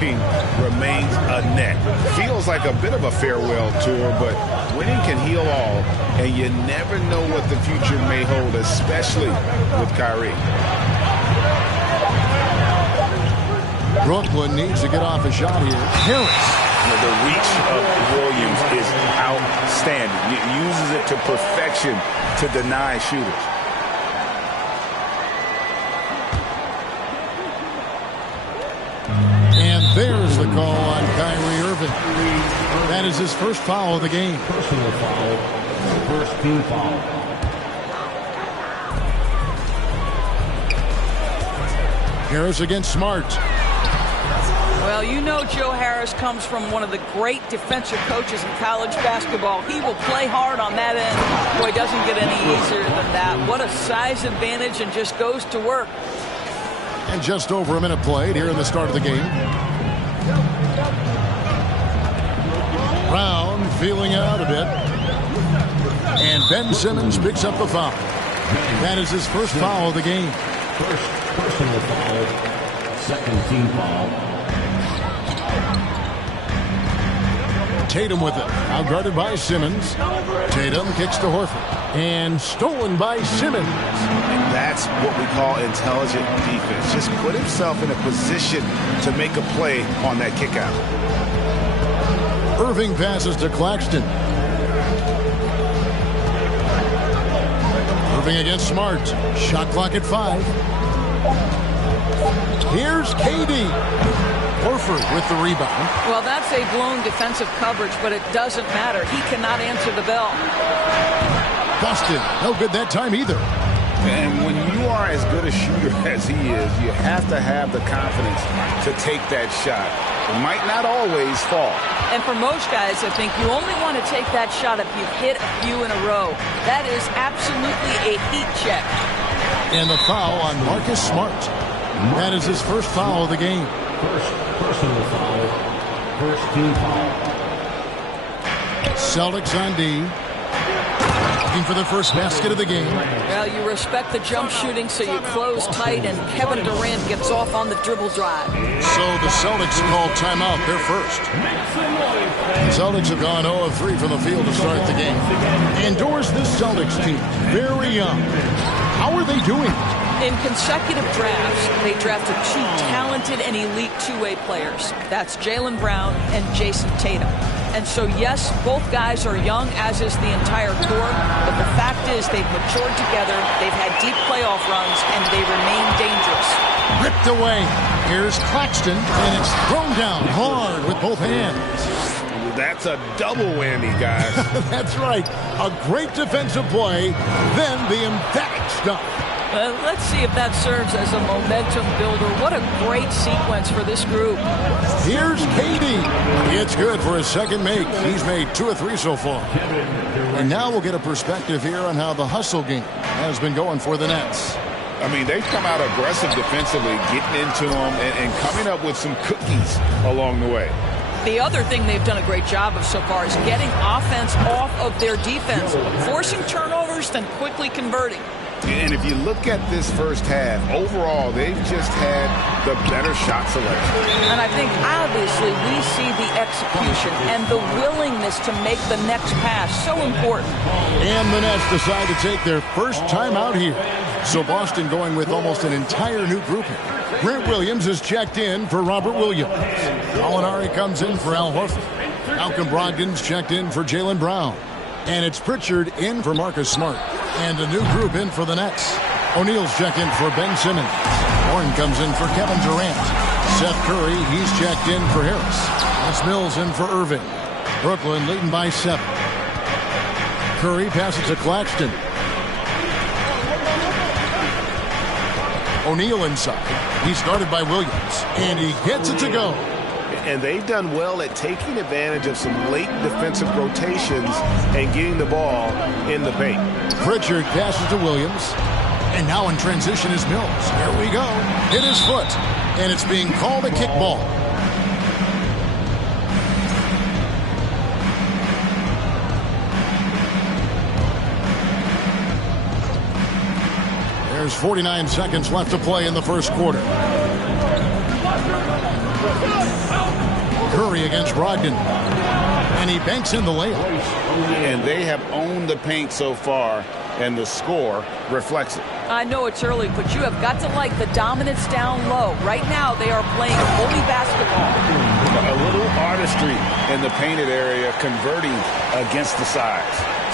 team remains a net. Feels like a bit of a farewell tour, but winning can heal all, and you never know what the future may hold, especially with Kyrie. Brooklyn needs to get off a shot here. Harris. The reach of Williams is outstanding. He uses it to perfection to deny shooters. And there's the call on Kyrie Irving. That is his first foul of the game. Personal foul. First team foul. Harris against Smart. Well, you know Joe Harris comes from one of the great defensive coaches in college basketball. He will play hard on that end. Boy, it doesn't get any easier than that. What a size advantage, and just goes to work. And just over a minute played here in the start of the game. Brown feeling it out a bit. And Ben Simmons picks up the foul. That is his first foul of the game. First personal foul. Second team foul. Tatum with it. Outguarded by Simmons. Tatum kicks to Horford. And stolen by Simmons. And that's what we call intelligent defense. Just put himself in a position to make a play on that kick out. Irving passes to Claxton. Irving against Smart. Shot clock at 5. Here's KD. Horford with the rebound. Well, that's a blown defensive coverage, but it doesn't matter. He cannot answer the bell. Busted. No good that time either. And when you are as good a shooter as he is, you have to have the confidence to take that shot. It might not always fall. And for most guys, I think you only want to take that shot if you've hit a few in a row. That is absolutely a heat check. And the foul on Marcus Smart. That is his first foul of the game. First personal foul. First team foul. Celtics on D. Looking for the first basket of the game. Well, you respect the jump shooting, so you close tight, and Kevin Durant gets off on the dribble drive. So the Celtics call timeout. They're first. The Celtics have gone 0 of 3 from the field to start the game. Indoors, this Celtics team, very young. How are they doing? In consecutive drafts, they drafted 2 talented and elite two-way players. That's Jaylen Brown and Jason Tatum. And so, yes, both guys are young, as is the entire core. But the fact is they've matured together, they've had deep playoff runs, and they remain dangerous. Ripped away. Here's Claxton, and it's thrown down hard with both hands. That's a double whammy, guys. That's right. A great defensive play, then the emphatic stuff. Let's see if that serves as a momentum builder. What a great sequence for this group. Here's KD. It's good for his second make. He's made 2 of 3 so far. And now we'll get a perspective here on how the hustle game has been going for the Nets. I mean, they've come out aggressive defensively, getting into them and coming up with some cookies along the way. The other thing they've done a great job of so far is getting offense off of their defense, forcing turnovers, then quickly converting. And if you look at this first half, overall, they've just had the better shot selection. And I think, obviously, we see the execution and the willingness to make the next pass so important. And the Nets decide to take their first time out here. So Boston going with almost an entire new grouping. Grant Williams is checked in for Robert Williams. Gallinari comes in for Al Horford. Malcolm Brogdon's checked in for Jaylen Brown. And it's Pritchard in for Marcus Smart. And a new group in for the Nets. O'Neal's checked in for Ben Simmons. Horn comes in for Kevin Durant. Seth Curry, he's checked in for Harris. Les Mills in for Irving. Brooklyn leading by 7. Curry passes to Claxton. O'Neal inside. He's guarded by Williams. And he gets it to go. And they've done well at taking advantage of some late defensive rotations and getting the ball in the paint. Pritchard passes to Williams. And now in transition is Mills. Here we go. Hit his foot. And it's being called a kickball. There's 49 seconds left to play in the first quarter. Curry against Brogdon. And he banks in the layup. And they have owned the paint so far, and the score reflects it. I know it's early, but you have got to like the dominance down low. Right now, they are playing bully basketball. A little artistry in the painted area, converting against the size.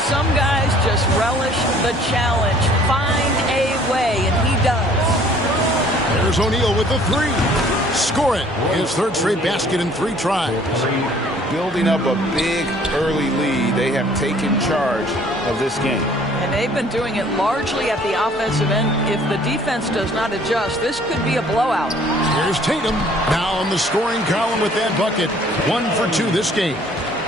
Some guys just relish the challenge. Find a way, and he does. There's O'Neal with the three. Score it. His third straight basket in 3 tries. Building up a big early lead, they have taken charge of this game. And they've been doing it largely at the offensive end. If the defense does not adjust, this could be a blowout. Here's Tatum now in the scoring column with that bucket. 1 for 2 this game.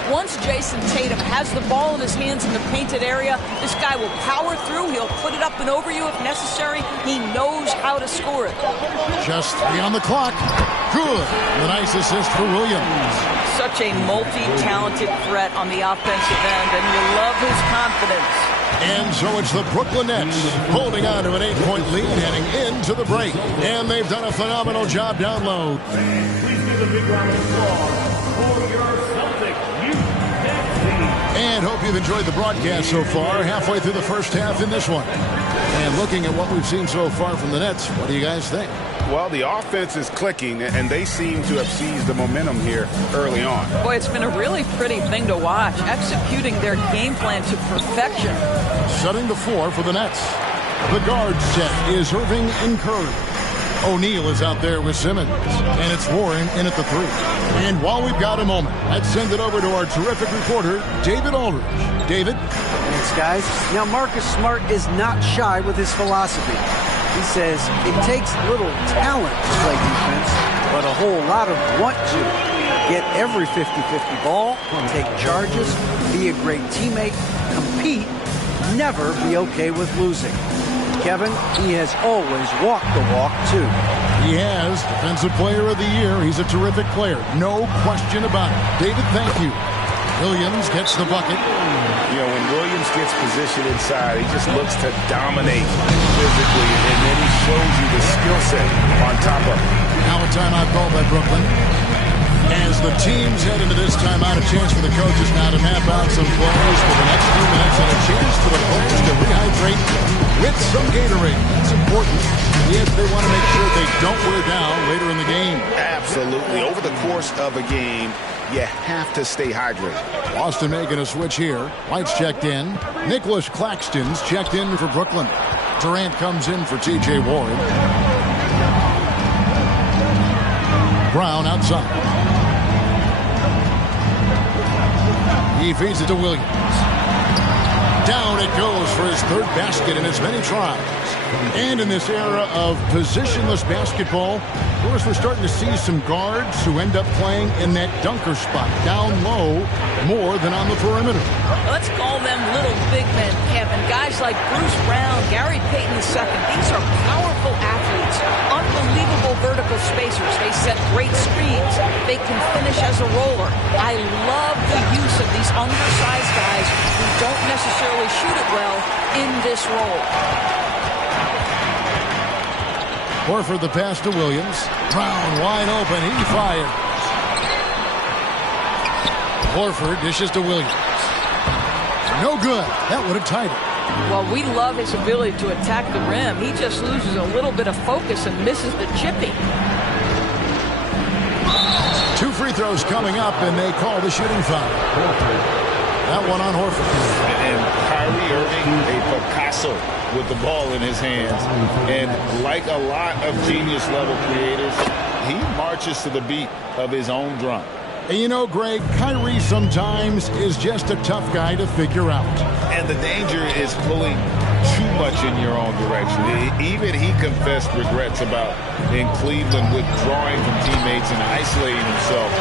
Once Jason Tatum has the ball in his hands in the painted area, this guy will power through. He'll put it up and over you if necessary. He knows how to score it. Just 3 on the clock. Good. The nice assist for Williams. Such a multi-talented threat on the offensive end, and you love his confidence. And so it's the Brooklyn Nets holding on to an 8-point lead heading into the break. And they've done a phenomenal job down low. Please give a big round of applause for your Celtic And hope you've enjoyed the broadcast so far. Halfway through the first half in this one. And looking at what we've seen so far from the Nets, what do you guys think? Well, the offense is clicking, and they seem to have seized the momentum here early on. Boy, it's been a really pretty thing to watch, executing their game plan to perfection. Setting the floor for the Nets. The guard set is Irving and Curry. O'Neal is out there with Simmons, and it's Warren in at the 3. And while we've got a moment, let's send it over to our terrific reporter, David Aldridge. David? Thanks, guys. Now, Marcus Smart is not shy with his philosophy. He says it takes little talent to play defense, but a whole lot of want to. Get every 50-50 ball, take charges, be a great teammate, compete, never be okay with losing. Kevin, he has always walked the walk, too. He has. Defensive Player of the Year. He's a terrific player. No question about it. David, thank you. Williams gets the bucket. You know, when Williams gets positioned inside, he just looks to dominate physically, and then he shows you the skill set on top of it. Now a timeout called by Brooklyn. As the teams head into this timeout, a chance for the coaches now to map out some plays for the next few minutes and a chance for the players to rehydrate with some Gatorade. That's important if they want to make sure they don't wear down later in the game. Absolutely. Over the course of a game, you have to stay hydrated. Boston making a switch here. White's checked in. Nicholas Claxton's checked in for Brooklyn. Durant comes in for T.J. Warren. Brown outside. He feeds it to Williams. Down it goes for his third basket in as many tries. And in this era of positionless basketball, of course, we're starting to see some guards who end up playing in that dunker spot, down low, more than on the perimeter. Let's call them little big men, Kevin. Guys like Bruce Brown, Gary Payton II. These are powerful athletes, unbelievable vertical spacers. They set great screens. They can finish as a roller. I love the use of these undersized guys who don't necessarily shoot it well in this role. Horford the pass to Williams. Brown wide open. He fires. Horford dishes to Williams. No good. That would have tied it. Well, we love his ability to attack the rim. He just loses a little bit of focus and misses the chipping. 2 free throws coming up, and they call the shooting foul. That one on Horford. And Kyrie Irving, a Picasso with the ball in his hands. And like a lot of genius-level creators, he marches to the beat of his own drum. And you know, Greg, Kyrie sometimes is just a tough guy to figure out. And the danger is pulling too much in your own direction. Even he confessed regrets about in Cleveland withdrawing from teammates and isolating himself.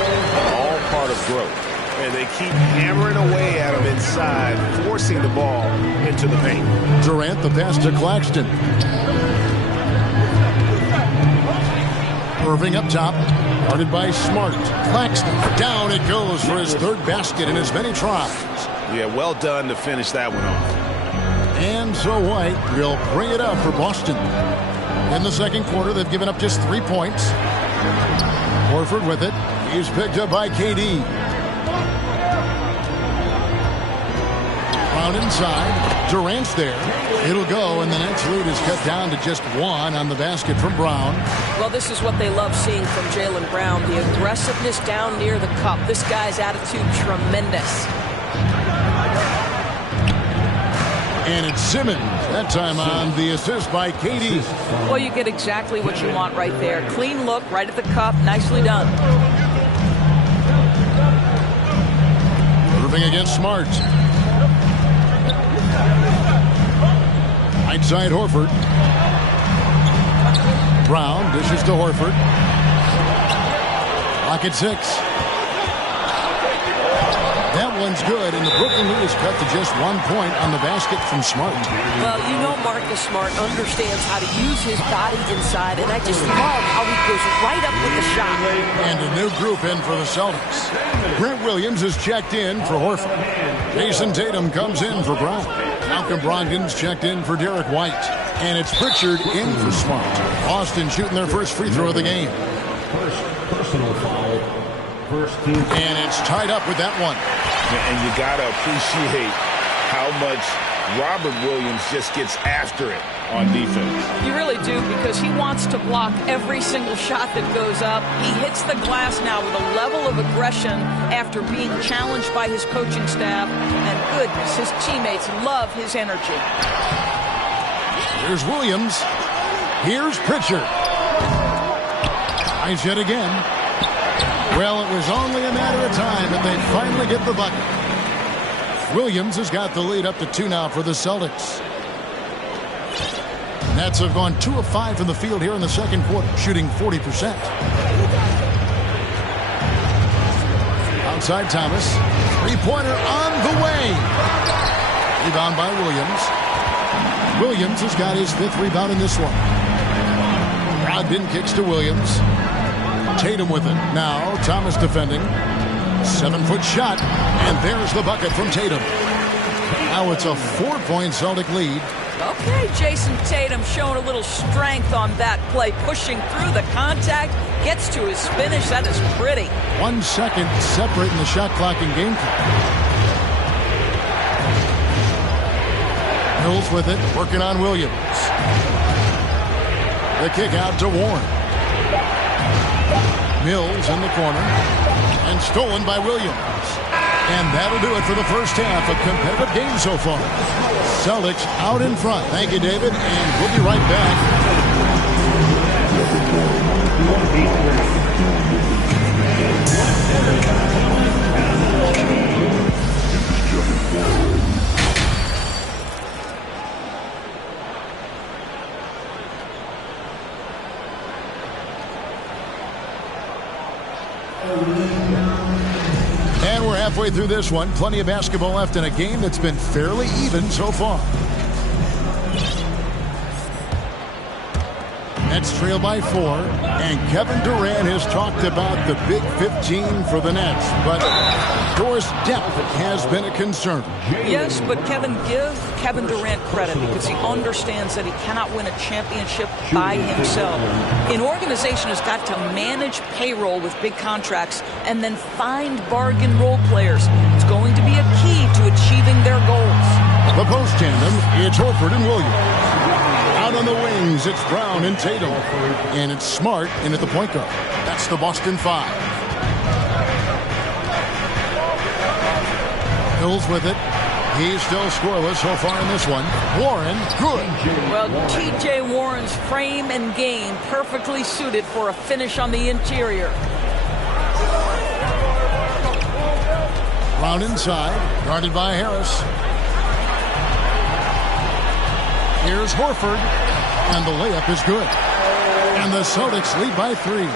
All part of growth. And they keep hammering away at him inside, forcing the ball into the paint. Durant the pass to Claxton. Irving up top, guarded by Smart. Claxton, down it goes for his third basket in as many tries. Yeah, well done to finish that one off. And so White will bring it up for Boston. In the second quarter, they've given up just 3 points. Horford with it. He's picked up by KD. Brown inside. Durant's there. It'll go, and the Nets lead is cut down to just 1 on the basket from Brown. Well, this is what they love seeing from Jaylen Brown, the aggressiveness down near the cup. This guy's attitude, tremendous. And it's Simmons, that time on the assist by KD. Well, you get exactly what you want right there. Clean look, right at the cup, nicely done. Moving against Smart. Right side Horford. Brown dishes to Horford. Lock at 6. That one's good, and the Brooklyn lead is cut to just 1 point on the basket from Smart. Well, you know Marcus Smart understands how to use his body inside, and I just love how he goes right up with the shot. And a new group in for the Celtics. Grant Williams is checked in for Horford. Jason Tatum comes in for Brown. Malcolm Brogdon's checked in for Derek White. And it's Pritchard in for Smart. Boston shooting their first free throw of the game. First personal foul. First team. And it's tied up with that one. And you got to appreciate how much Robert Williams just gets after it on defense. You really do, because he wants to block every single shot that goes up. He hits the glass now with a level of aggression after being challenged by his coaching staff. And goodness, his teammates love his energy. Here's Williams. Here's Pritchard. Nice hit again. Well, it was only a matter of time, but they finally get the bucket. Williams has got the lead up to 2 now for the Celtics. Nets have gone 2 of 5 from the field here in the second quarter, shooting 40%. Outside Thomas. Three-pointer on the way. Rebound by Williams. Williams has got his 5th rebound in this one. Brogdon kicks to Williams. Tatum with it. Now Thomas defending. 7-foot shot. And there's the bucket from Tatum. Now it's a 4-point Celtic lead. Okay, Jason Tatum showing a little strength on that play, pushing through the contact, gets to his finish. That is pretty. 1 second separating the shot clock and game clock. Mills with it, working on Williams. The kick out to Warren. Mills in the corner. And stolen by Williams. And that'll do it for the first half. A competitive game so far. Celtics out in front. Thank you, David. And we'll be right back. And we're halfway through this one. Plenty of basketball left in a game that's been fairly even so far. Nets trail by 4. And Kevin Durant has talked about the Big 15 for the Nets. But, of course, depth has been a concern. Yes, but give Kevin Durant credit, because he understands that he cannot win a championship by himself. An organization has got to manage payroll with big contracts and then find bargain role players. It's going to be a key to achieving their goals. The post tandem, it's Horford and Williams. Out on the wings, it's Brown and Tatum. And it's Smart in at the point guard. That's the Boston 5. Hills with it. He's still scoreless so far in this one. Warren, good. Well, T.J. Warren's frame and game perfectly suited for a finish on the interior. Brown inside, guarded by Harris. Here's Horford, and the layup is good. And the Celtics lead by 3.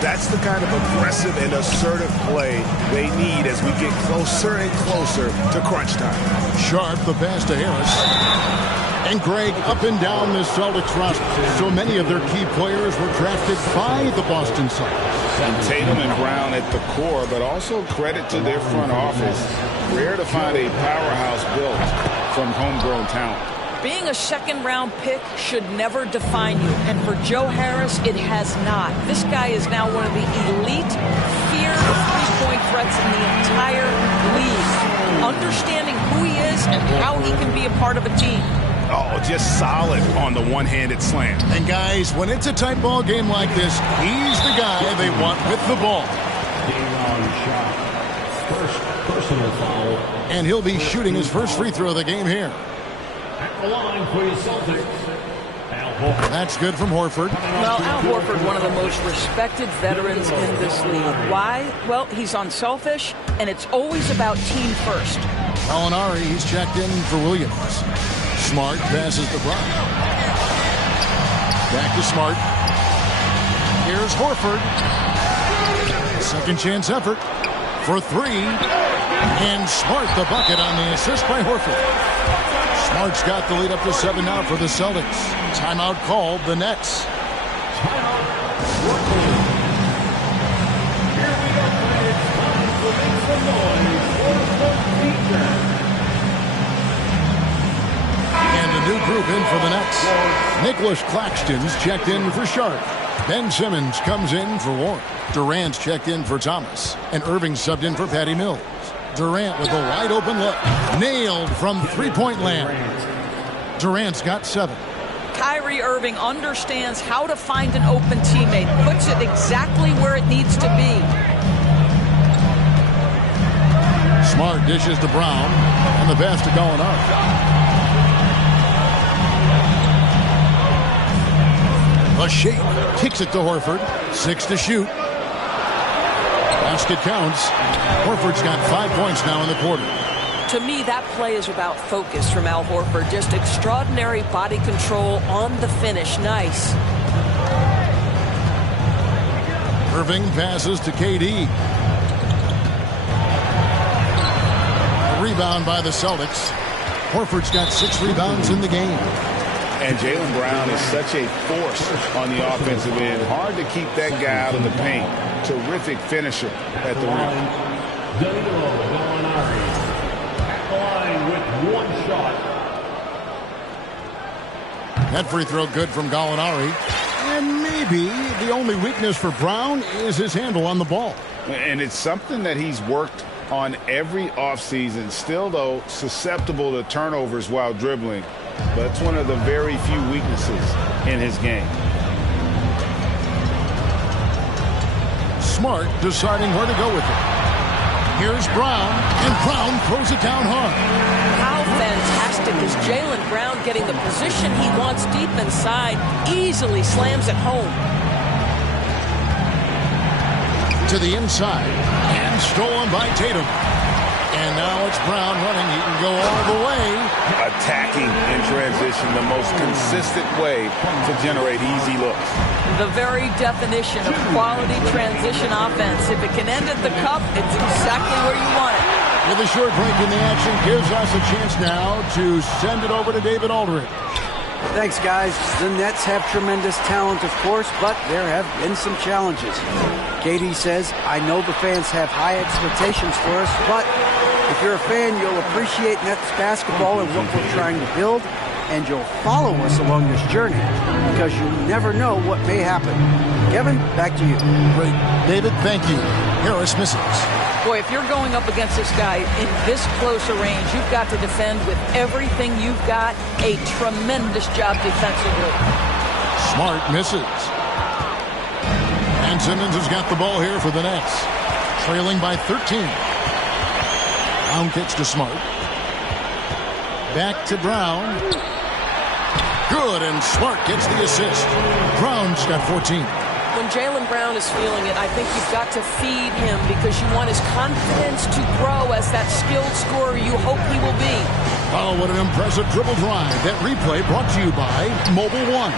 That's the kind of aggressive and assertive play they need as we get closer and closer to crunch time. Sharp, the pass to Harris. And Greg, up and down the Celtics roster. So many of their key players were drafted by the Boston Celtics. And Tatum and Brown at the core, but also credit to their front office. Rare to find a powerhouse built from homegrown talent. Being a second-round pick should never define you. And for Joe Harris, it has not. This guy is now one of the elite, feared how he can be a part of a team. Oh, just solid on the one-handed slam. And guys, when it's a tight ball game like this, he's the guy they want with the ball. Shot. First personal foul. And he'll be shooting his first free throw of the game here. At the line for your Celtics. That's good from Horford. Well, Al Horford, one of the most respected veterans in this league. Why? Well, he's unselfish, and it's always about team first. Gallinari, he's checked in for Williams. Smart passes to Brown. Back to Smart. Here's Horford. Second chance effort for three. And Smart the bucket on the assist by Horford. Smart's got the lead up to 7 now for the Celtics. Timeout called, the Nets. And a new group in for the Nets. Nicholas Claxton's checked in for Sharp. Ben Simmons comes in for Warren. Durant's checked in for Thomas. And Irving subbed in for Patty Mills. Durant with a wide open look. Nailed from three-point land. Durant's got 7. Kyrie Irving understands how to find an open teammate. Puts it exactly where it needs to be. Smart dishes to Brown. And the pass to Gallinari. A shake. Kicks it to Horford. 6 to shoot. Basket counts. Horford's got 5 points now in the quarter. To me, that play is about focus from Al Horford. Just extraordinary body control on the finish. Nice. Irving passes to KD. A rebound by the Celtics. Horford's got 6 rebounds in the game. And Jaylen Brown is such a force on the offensive end. Hard to keep that guy out of the paint. Terrific finisher at the rim. At the line with 1 shot. That free throw good from Gallinari. And maybe the only weakness for Brown is his handle on the ball. And it's something that he's worked on every offseason. Still, though, susceptible to turnovers while dribbling. But it's one of the very few weaknesses in his game. Smart deciding where to go with it. Here's Brown, and Brown throws it down hard. How fantastic is Jaylen Brown getting the position he wants deep inside. Easily slams it home. To the inside, and stolen by Tatum. And now it's Brown running. He can go all the way. Attacking in transition, the most consistent way to generate easy looks. The very definition of quality transition offense. If it can end at the cup, it's exactly where you want it. With a short break in the action, gives us a chance now to send it over to David Aldridge. Thanks, guys. The Nets have tremendous talent, of course, but there have been some challenges. KD says, I know the fans have high expectations for us, but if you're a fan, you'll appreciate Nets basketball and what we're trying to build, and you'll follow us along this journey because you never know what may happen. Kevin, back to you. Great. David, thank you. Harris misses. Boy, if you're going up against this guy in this close a range, you've got to defend with everything you've got. A tremendous job defensively. Smart misses. And Simmons has got the ball here for the Nets. Trailing by 13. Brown kicks to Smart. Back to Brown. Good, and Smart gets the assist. Brown's got 14. When Jaylen Brown is feeling it, I think you've got to feed him because you want his confidence to grow as that skilled scorer you hope he will be. Oh, what an impressive dribble drive. That replay brought to you by Mobile One.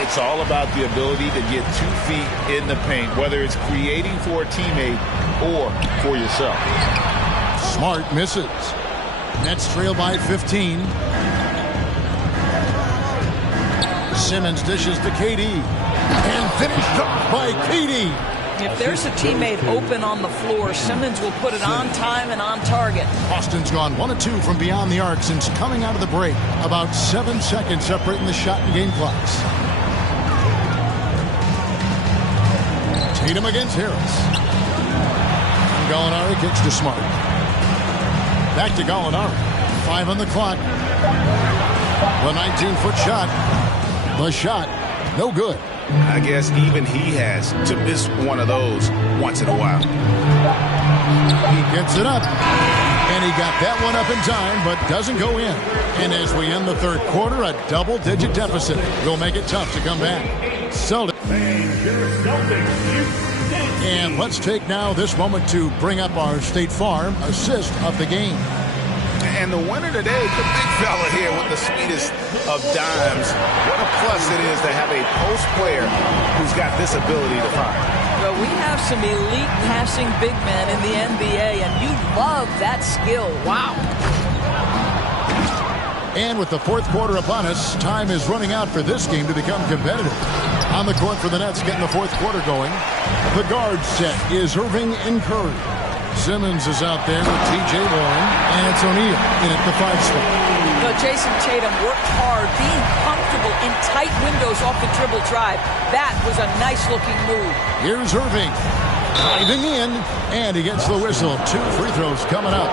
It's all about the ability to get 2 feet in the paint, whether it's creating for a teammate or for yourself. Smart misses. Nets trail by 15. Simmons dishes to KD. And finished up by KD. If there's a teammate open on the floor, Simmons will put it on time and on target. Boston's gone 1 of 2 from beyond the arc since coming out of the break. About 7 seconds separating the shot and game clocks. Tatum against Harris. Gallinari kicks to Smart. Back to Gallinari. 5 on the clock. The 19-foot shot. The shot, no good. I guess even he has to miss one of those once in a while. He gets it up. And he got that one up in time, but doesn't go in. And as we end the third quarter, a double-digit deficit will make it tough to come back. Celtics. And let's take now this moment to bring up our State Farm assist of the game. And the winner today, the big fella here with the sweetest of dimes. What a plus it is to have a post player who's got this ability to fire. Well, we have some elite passing big men in the NBA, and you love that skill. Wow. And with the fourth quarter upon us, time is running out for this game to become competitive. On the court for the Nets, getting the fourth quarter going. The guard set is Irving and Curry. Simmons is out there with T.J. Warren, and it's O'Neal in at the 5 spot. But Jason Tatum worked hard, being comfortable in tight windows off the dribble drive. That was a nice-looking move. Here's Irving, diving in, and he gets the whistle. 2 free throws coming up.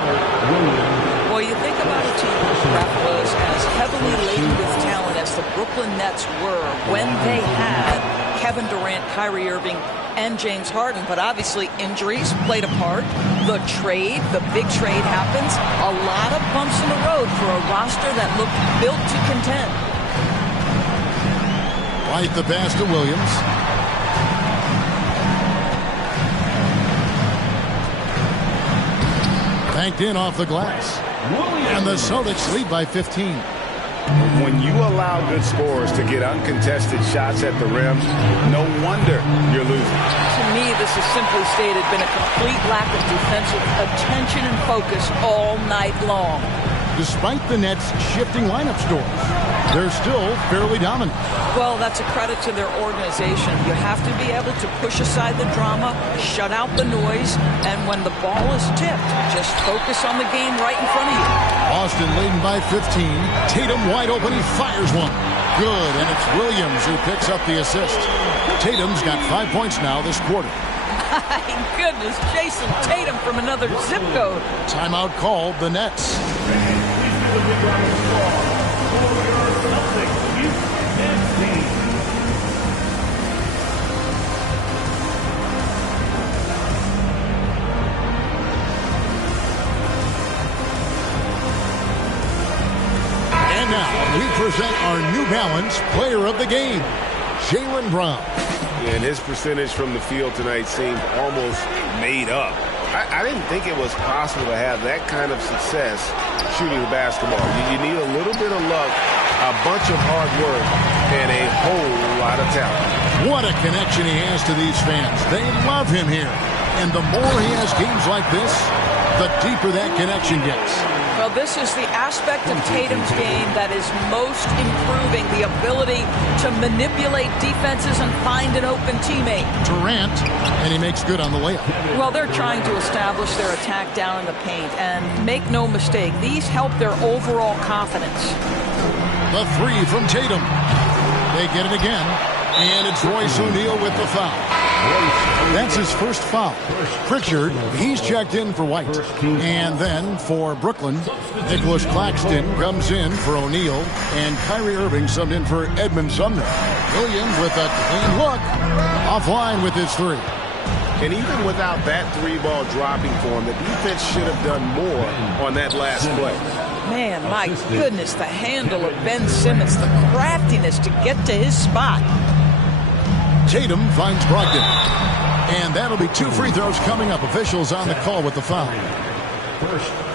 Well, you think about a team that was as heavily laden with talent as the Brooklyn Nets were when they had Kevin Durant, Kyrie Irving, and James Harden, but obviously injuries played a part. The trade, the big trade happens. A lot of bumps in the road for a roster that looked built to contend. Right the pass to Williams. Banked in off the glass. And the Celtics lead by 15. When you allow good scorers to get uncontested shots at the rim, no wonder you're losing. To me, this has simply stated been a complete lack of defensive attention and focus all night long. Despite the Nets shifting lineup stores, they're still fairly dominant. Well, that's a credit to their organization. You have to be able to push aside the drama, shut out the noise, and when the ball is tipped, just focus on the game right in front of you. Boston leading by 15. Tatum wide open. He fires one. Good, and it's Williams who picks up the assist. Tatum's got 5 points now this quarter. My goodness, Jason Tatum from another zip code. Timeout called the Nets. And now we present our New Balance Player of the Game, Jaylen Brown. And his percentage from the field tonight seemed almost made up. I didn't think it was possible to have that kind of success shooting the basketball. You need a little bit of luck, a bunch of hard work, and a whole lot of talent. What a connection he has to these fans. They love him here. And the more he has games like this, the deeper that connection gets. Well, this is the aspect of Tatum's game that is most improving, the ability to manipulate defenses and find an open teammate. Durant, and he makes good on the layup. Well, they're trying to establish their attack down in the paint, and make no mistake, these help their overall confidence. The 3 from Tatum. They get it again, and it's Royce O'Neal with the foul. That's his first foul. Pritchard, he's checked in for White. And then for Brooklyn, Nicholas Claxton comes in for O'Neal, and Kyrie Irving subbed in for Edmund Sumner. Williams with a clean look, offline with his 3. And even without that 3-ball dropping for him, the defense should have done more on that last play. Man, my goodness, the handle of Ben Simmons, the craftiness to get to his spot. Tatum finds Brogdon. And that'll be 2 free throws coming up. Officials on the call with the foul.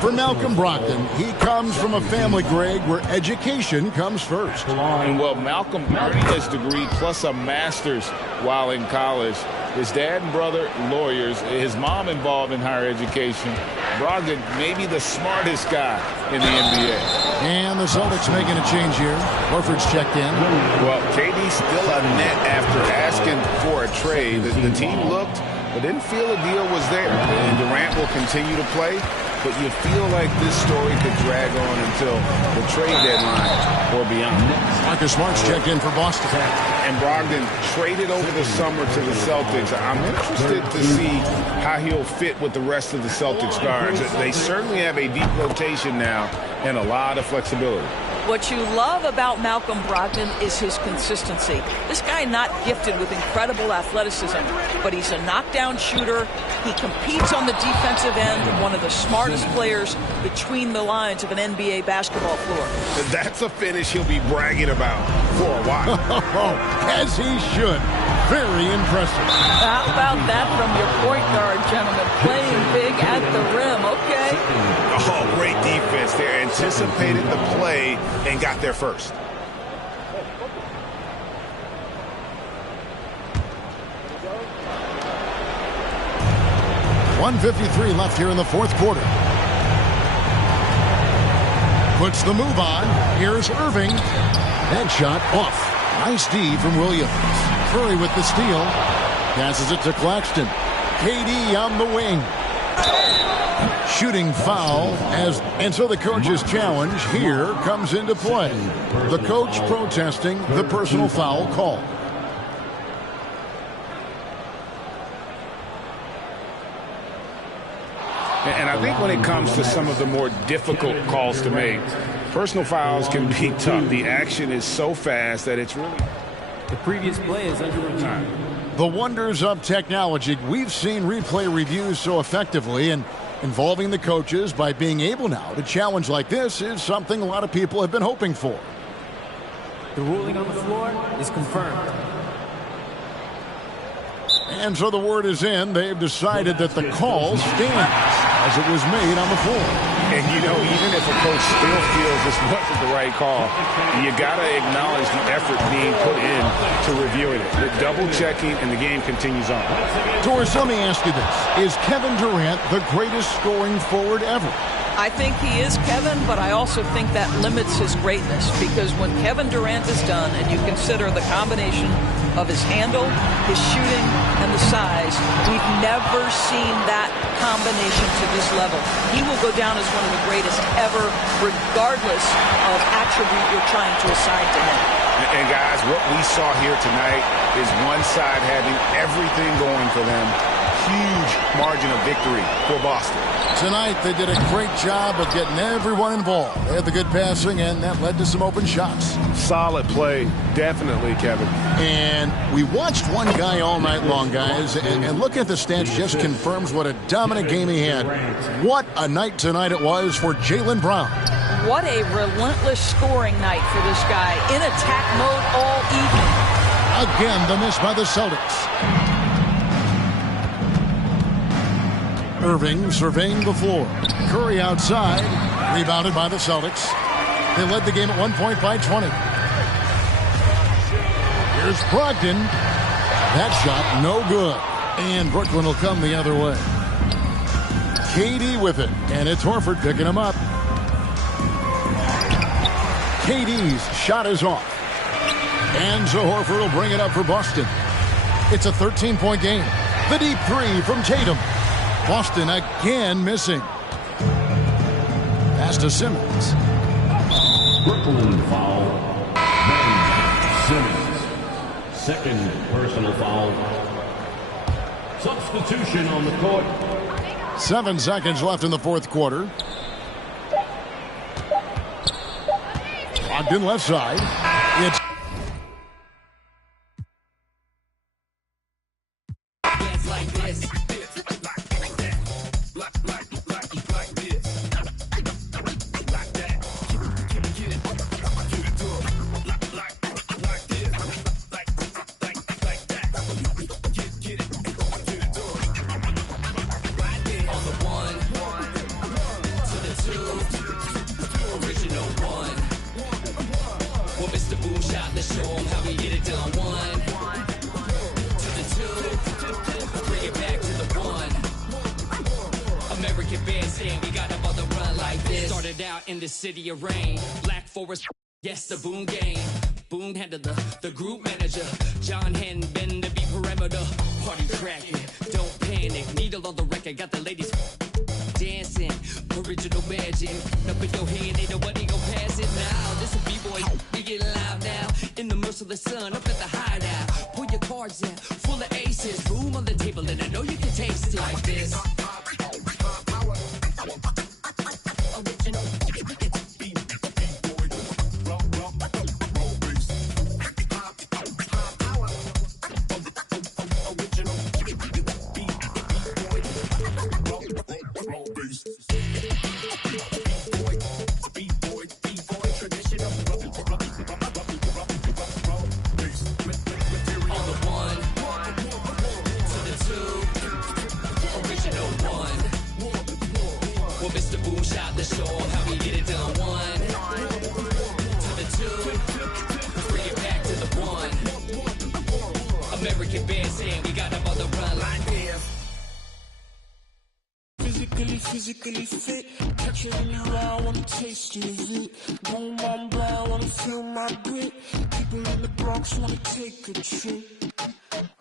For Malcolm Brogdon, he comes from a family, Greg, where education comes first. Well, Malcolm earned his degree plus a master's while in college. His dad and brother, lawyers. His mom involved in higher education. Brogdon, maybe the smartest guy in the NBA. And the Celtics making a change here. Horford's checked in. Well, KD's still a net after asking for a trade. The team looked, but didn't feel a deal was there. And Durant will continue to play. but you feel like this story could drag on until the trade deadline or beyond. Marcus Smart's checked in for Boston. And Brogdon traded over the summer to the Celtics. I'm interested to see how he'll fit with the rest of the Celtics guards. They certainly have a deep rotation now and a lot of flexibility. What you love about Malcolm Brogdon is his consistency. This guy not gifted with incredible athleticism, but he's a knockdown shooter. He competes on the defensive end, one of the smartest players between the lines of an NBA basketball floor. That's a finish he'll be bragging about for a while. As he should. Very impressive. How about that from your point guard, gentlemen? Playing big at the rim, okay? Oh, great defense. They anticipated the play and got there first. .153 left here in the fourth quarter. Puts the move on. Here's Irving. That shot off. Nice D from Williams. Curry with the steal. Passes it to Claxton. KD on the wing. Shooting foul, and so the coach's challenge here comes into play. The coach protesting the personal foul call. And I think when it comes to some of the more difficult calls to make, personal fouls can be tough. The action is so fast that it's really... The previous play is under review. The wonders of technology. We've seen replay reviews so effectively, and involving the coaches by being able now to challenge like this is something a lot of people have been hoping for. The ruling on the floor is confirmed. And so the word is in. They've decided that the call stands as it was made on the floor. And, you know, even if a coach still feels this wasn't the right call, you got to acknowledge the effort being put in to reviewing it. The double-checking, and the game continues on. Doris, let me ask you this. Is Kevin Durant the greatest scoring forward ever? I think he is, Kevin, but I also think that limits his greatness, because when Kevin Durant is done and you consider the combination of his handle, his shooting, and the size, we've never seen that combination to this level. He will go down as one of the greatest ever, regardless of attribute you're trying to assign to him. And guys, what we saw here tonight is one side having everything going for them. Huge margin of victory for Boston. Tonight, they did a great job of getting everyone involved. They had the good passing, and that led to some open shots. Solid play, definitely, Kevin. And we watched one guy all night long, guys, and looking at the stats just confirms what a dominant game he had. What a night tonight it was for Jaylen Brown. What a relentless scoring night for this guy, in attack mode all evening. Again, the miss by the Celtics. Irving surveying the floor. Curry outside. Rebounded by the Celtics. They led the game at 1 point by 20. Here's Brogdon. That shot no good. And Brooklyn will come the other way. KD with it. And it's Horford picking him up. KD's shot is off. And so Horford will bring it up for Boston. It's a 13-point game. The deep three from Tatum. Boston again missing. Pass to Simmons. Brooklyn foul. Ben Simmons. Second personal foul. Substitution on the court. 7 seconds left in the fourth quarter. Brogdon left side. It's in the city of rain. Black Forest, yes, the Boone game. Boone handled the group manager. John hadn't been to be perimeter. Party cracking, don't panic. Needle on the record, got the ladies dancing. original magic. Up in your hand, ain't nobody gon' pass it now. This a B-boy, we get loud now. In the merciless sun, up at the hideout. Pull your cards out, full of aces. Room on the table, and I know you can taste it like this. Physically fit, catch it in your eye, wanna taste of it. Boom, I'm blind, wanna feel my grit. People in the Bronx wanna take a trip.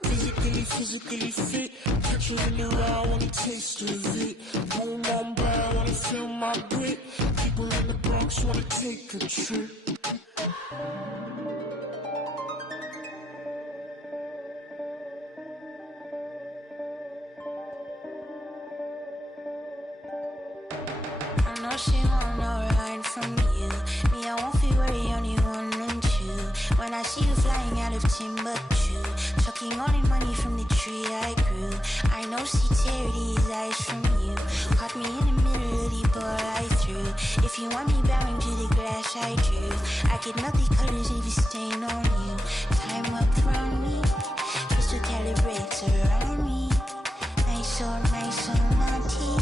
Physically fit, catch it in your eye, wanna taste of it. Boom, I'm blind, wanna feel my grit. People in the Bronx wanna take a trip. She won't know right from you. Me, I won't feel worry, only one and two. When I see you flying out of Timbuktu, chucking all the money from the tree I grew. I know she teared his eyes from you. Caught me in the middle of the ball I threw. If you want me bowing to the grass I drew, I could melt the colors if you stain on you. Time up from me, crystal calibrates around me. Nice or naughty.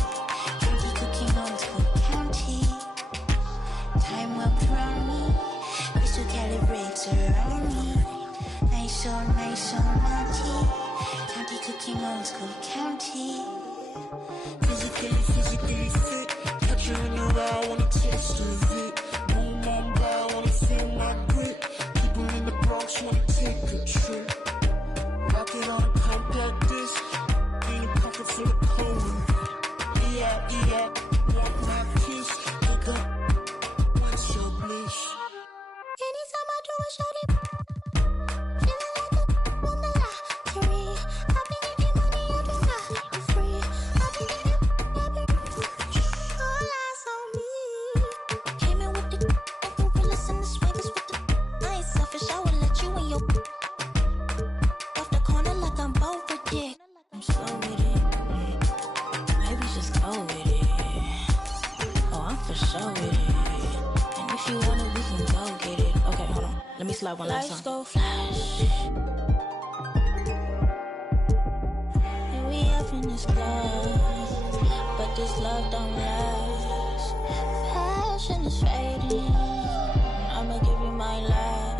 Candy cooking on school. Time up from me, crystal calibrates around me. Nice or naughty. County cooking old school county. Physically fit, catch you in the eye, wanna taste of it. Boom, I'm blind, wanna feel my grit. People in the Bronx wanna take a trip. Rock it on a compact disc, in a pocket full of cold. Yeah, want my kiss, pick up. Anytime I do a shawty, feeling like a wonder to me. I've been getting money, I've been not free. I've been all eyes on me. Came in with the gorillas and the swingers with the. I ain't selfish, I will let you in your. Off the corner like I'm both with it. I'm slow with it. Maybe just go with it. Oh, I'm for sure with it. If you want it, we can go get it. Okay, hold on. Let me slide one last time. Lights go flash. And we up in this club, but this love don't last. Passion is fading. I'ma give you my last.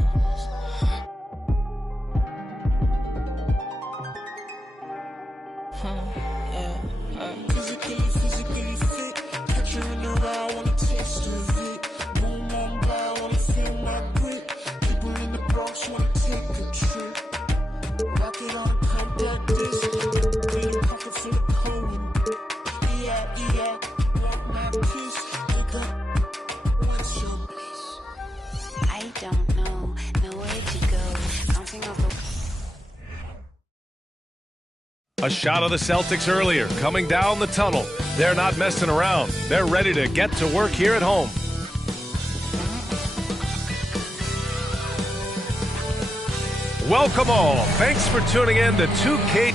Physically fit, catch you in the eye, wanna taste of it. Boom, I'm blind, wanna feel my grit. People in the Bronx wanna take a trip. Rock it on a compact disc, in a pocket full of cold. Yeah, want my kiss, pick up, what's your bliss? I don't know, nowhere to go. Bouncing off the. A shot of the Celtics earlier, coming down the tunnel. They're not messing around. They're ready to get to work here at home. Welcome all. Thanks for tuning in to 2K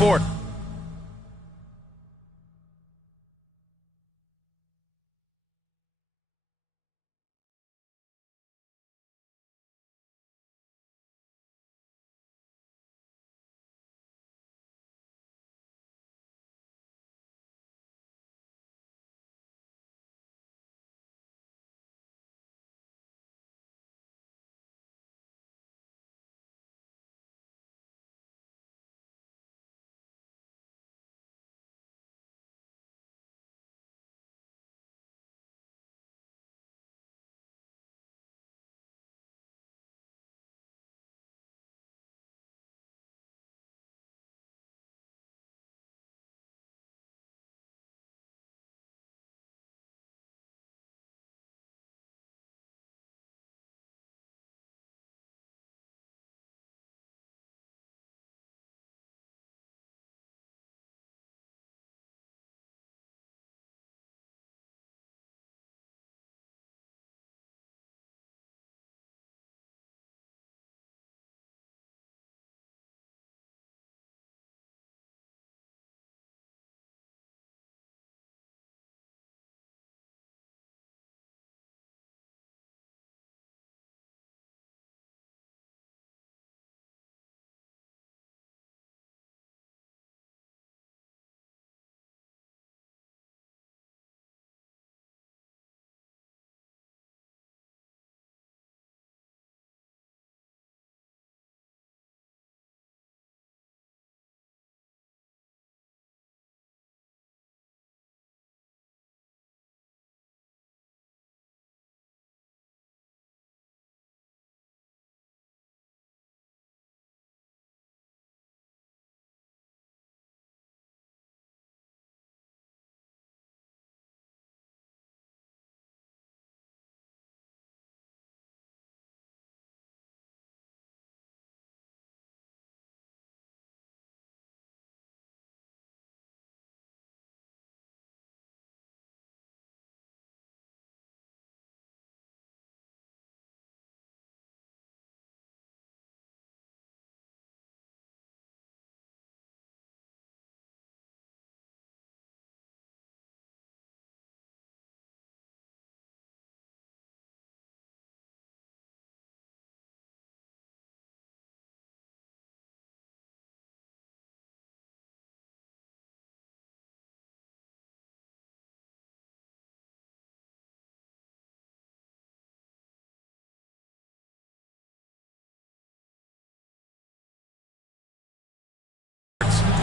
sport.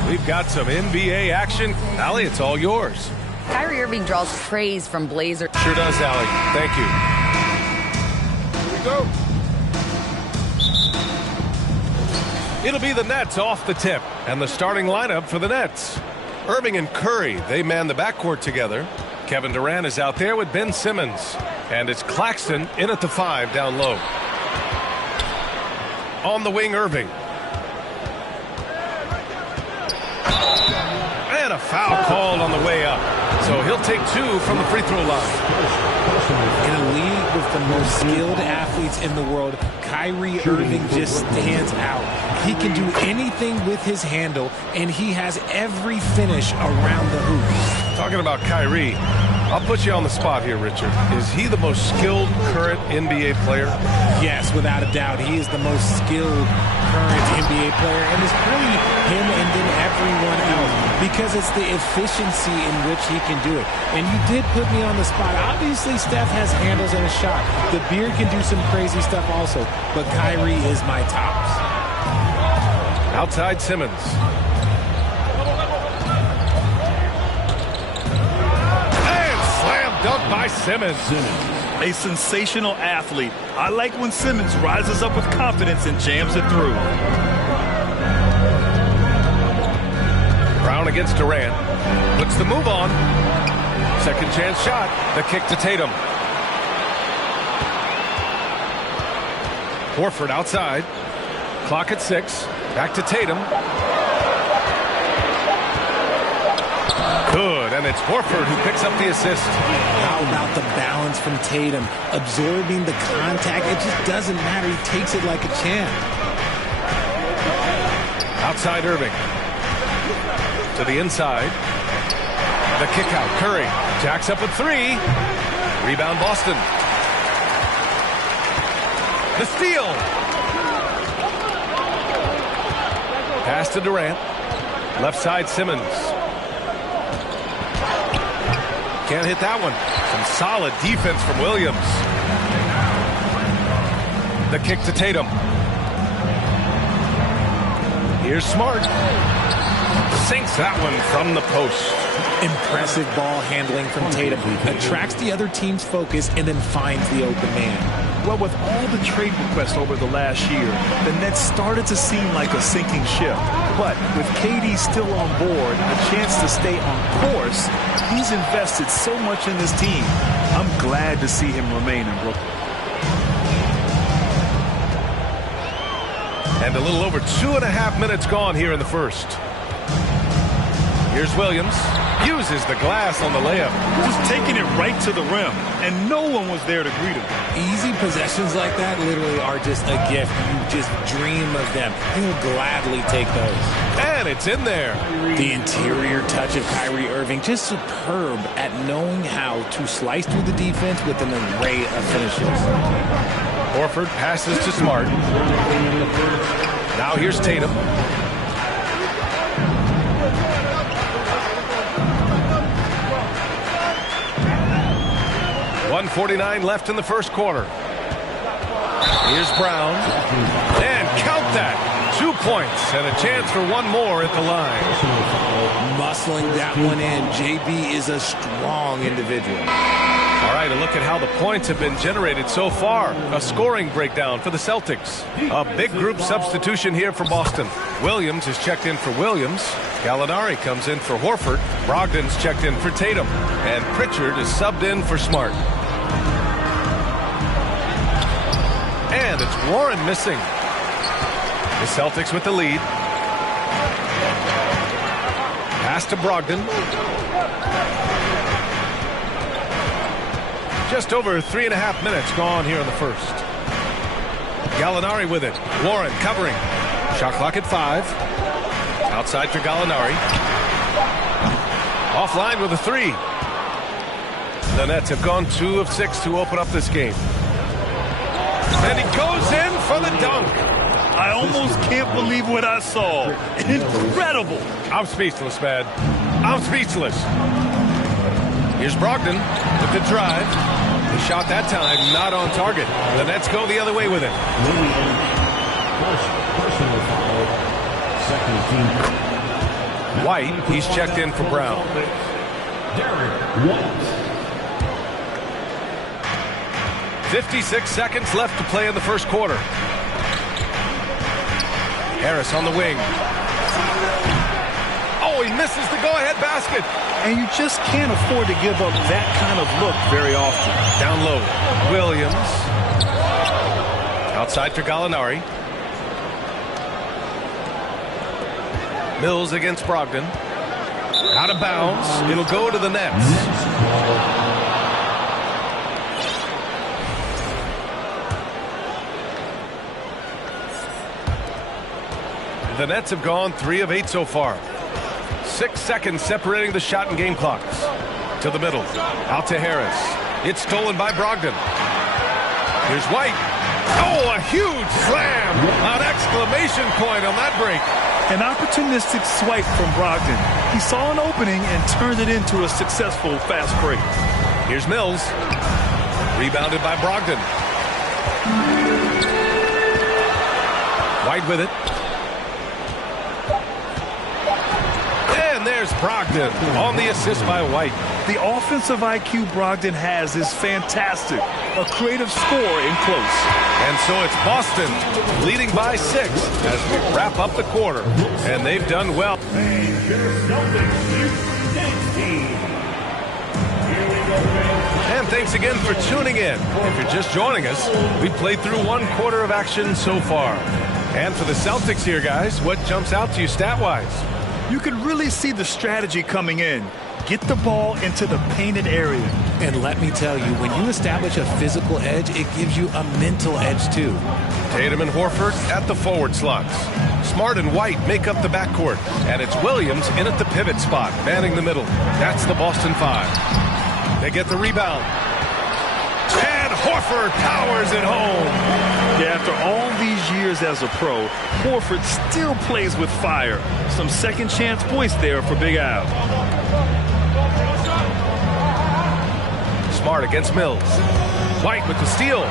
We've got some NBA action. Allie, it's all yours. Kyrie Irving draws praise from Blazers. Sure does, Allie. Thank you. Here we go. It'll be the Nets off the tip, and the starting lineup for the Nets. Irving and Curry, they man the backcourt together. Kevin Durant is out there with Ben Simmons. And it's Claxton in at the 5 down low. On the wing, Irving. And a foul called on the way up. So he'll take 2 from the free throw line. In a league with the most skilled athletes in the world, Kyrie Irving just stands out. He can do anything with his handle, and he has every finish around the hoop. Talking about Kyrie, I'll put you on the spot here, Richard. Is he the most skilled current NBA player? Yes, without a doubt. He is the most skilled current NBA player, and it's really him and then everyone else, because it's the efficiency in which he can do it. And you did put me on the spot. Obviously, Steph has handles and a shot. The beard can do some crazy stuff also, but Kyrie is my tops. Outside Simmons. And slam dunk by Simmons. A sensational athlete. I like when Simmons rises up with confidence and jams it through. Brown against Durant. Puts the move on. Second chance shot. The kick to Tatum. Horford outside. Clock at 6. Back to Tatum. Good, and it's Horford who picks up the assist. How about the balance from Tatum? Absorbing the contact, it just doesn't matter. He takes it like a champ. Outside Irving. To the inside. The kick out. Curry jacks up a three. Rebound Boston. The steal. Pass to Durant. Left side Simmons. Can't hit that one. Some solid defense from Williams. The kick to Tatum. Here's Smart. Sinks that one from the post. Impressive ball handling from Tatum. Attracts the other team's focus and then finds the open man. Well, with all the trade requests over the last year, the Nets started to seem like a sinking ship. But with KD still on board, a chance to stay on course, he's invested so much in this team. I'm glad to see him remain in Brooklyn. And a little over 2.5 minutes gone here in the first. Here's Williams. Uses the glass on the layup. Just taking it right to the rim, and no one was there to greet him. Easy possessions like that literally are just a gift. You just dream of them. He'll gladly take those. And it's in there. The interior touch of Kyrie Irving, just superb at knowing how to slice through the defense with an array of finishes. Horford passes to Smart. Now here's Tatum. 1:49 left in the first quarter. Here's Brown. And count that. 2 points and a chance for one more at the line. Muscling that one in. JB is a strong individual. All right, a look at how the points have been generated so far. A scoring breakdown for the Celtics. A big group substitution here for Boston. Williams is checked in for Williams. Gallinari comes in for Horford. Brogdon's checked in for Tatum. And Pritchard is subbed in for Smart. And it's Warren missing. The Celtics with the lead. Pass to Brogdon. Just over 3.5 minutes gone here in the first. Gallinari with it. Warren covering. Shot clock at 5. Outside for Gallinari. Offline with a 3. The Nets have gone 2 of 6 to open up this game. And he goes in for the dunk. I almost can't believe what I saw. Incredible. I'm speechless, man. I'm speechless. Here's Brogdon with the drive. The shot that time not on target. The Nets go the other way with it. White, he's checked in for Brown. 56 seconds left to play in the first quarter. Harris on the wing. Oh, he misses the go-ahead basket. And you just can't afford to give up that kind of look very often. Down low. Williams. Outside for Gallinari. Mills against Brogdon. Out of bounds. It'll go to the Nets. The Nets have gone 3 of 8 so far. 6 seconds separating the shot and game clocks. To the middle. Out to Harris. It's stolen by Brogdon. Here's White. Oh, a huge slam. An exclamation point on that break. An opportunistic swipe from Brogdon. He saw an opening and turned it into a successful fast break. Here's Mills. Rebounded by Brogdon. White with it. There's Brogdon on the assist by White. The offensive IQ Brogdon has is fantastic. A creative score in close. And so it's Boston leading by 6 as we wrap up the quarter. And they've done well. And thanks again for tuning in. If you're just joining us, we played through 1 quarter of action so far. And for the Celtics here, guys, what jumps out to you stat-wise? You can really see the strategy coming in. Get the ball into the painted area. And let me tell you, when you establish a physical edge, it gives you a mental edge too. Tatum and Horford at the forward slots. Smart and White make up the backcourt. And it's Williams in at the pivot spot, manning the middle. That's the Boston 5. They get the rebound. And Horford powers it home. Yeah, after all these years as a pro, Horford still plays with fire. Some second chance points there for Big Al. Smart against Mills. White with the steal.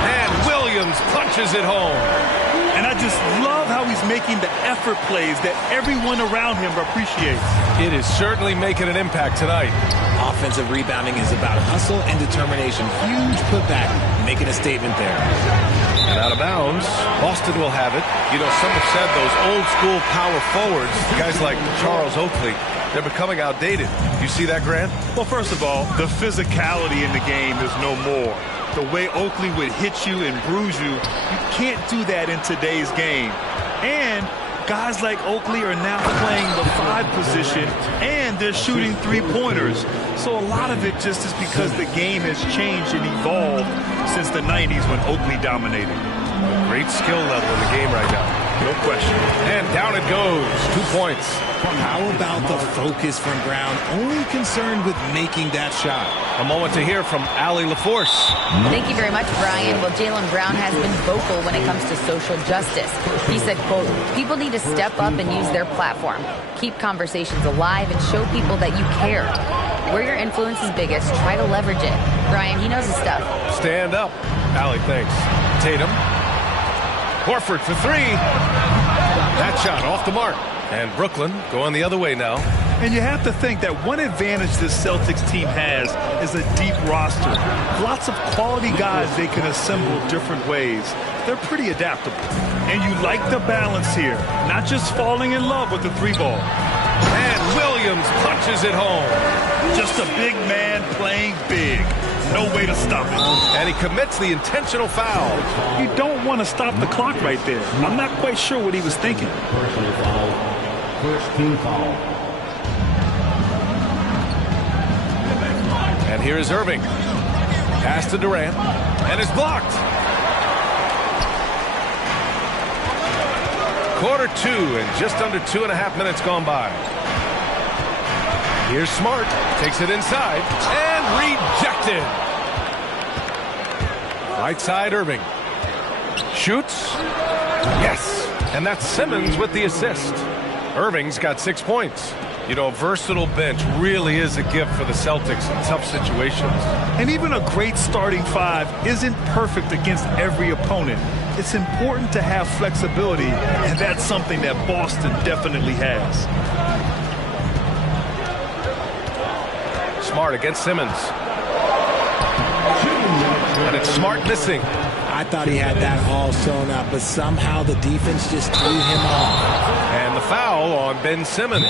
And Williams punches it home. And I just love how he's making the effort plays that everyone around him appreciates. It is certainly making an impact tonight. Offensive rebounding is about hustle and determination. Huge putback, making a statement there. And out of bounds, Boston will have it. You know, some have said those old school power forwards, guys like Charles Oakley, they're becoming outdated. You see that, Grant? Well, first of all, the physicality in the game is no more. The way Oakley would hit you and bruise you, you can't do that in today's game. And guys like Oakley are now playing the 5 position, and they're shooting 3-pointers. So a lot of it just is because the game has changed and evolved since the 90s when Oakley dominated. Great skill level in the game right now. No question. And down it goes. 2 points. How about the focus from Brown? Only concerned with making that shot. A moment to hear from Allie LaForce. Thank you very much, Brian. Well, Jaylen Brown has been vocal when it comes to social justice. He said, quote, people need to step up and use their platform. Keep conversations alive and show people that you care. Where your influence is biggest, try to leverage it. Brian, he knows his stuff. Stand up. Allie, thanks. Tatum. Horford for 3. That shot off the mark. And Brooklyn going the other way now. And you have to think that one advantage this Celtics team has is a deep roster. Lots of quality guys they can assemble different ways. They're pretty adaptable. And you like the balance here, not just falling in love with the 3-ball. And Williams punches it home. Just a big man playing big. No way to stop it. And he commits the intentional foul. You don't want to stop the clock right there. I'm not quite sure what he was thinking. Personal foul. First team foul. And here is Irving. Pass to Durant. And it's blocked. Quarter 2 and just under 2.5 minutes gone by. Here's Smart. Takes it inside. And rejected. Right side, Irving. Shoots. Yes. And that's Simmons with the assist. Irving's got 6 points. You know, a versatile bench really is a gift for the Celtics in tough situations. And even a great starting 5 isn't perfect against every opponent. It's important to have flexibility, and that's something that Boston definitely has. Smart against Simmons. And it's Smart missing. I thought he had that all sewn up, but somehow the defense just threw him off. And the foul on Ben Simmons.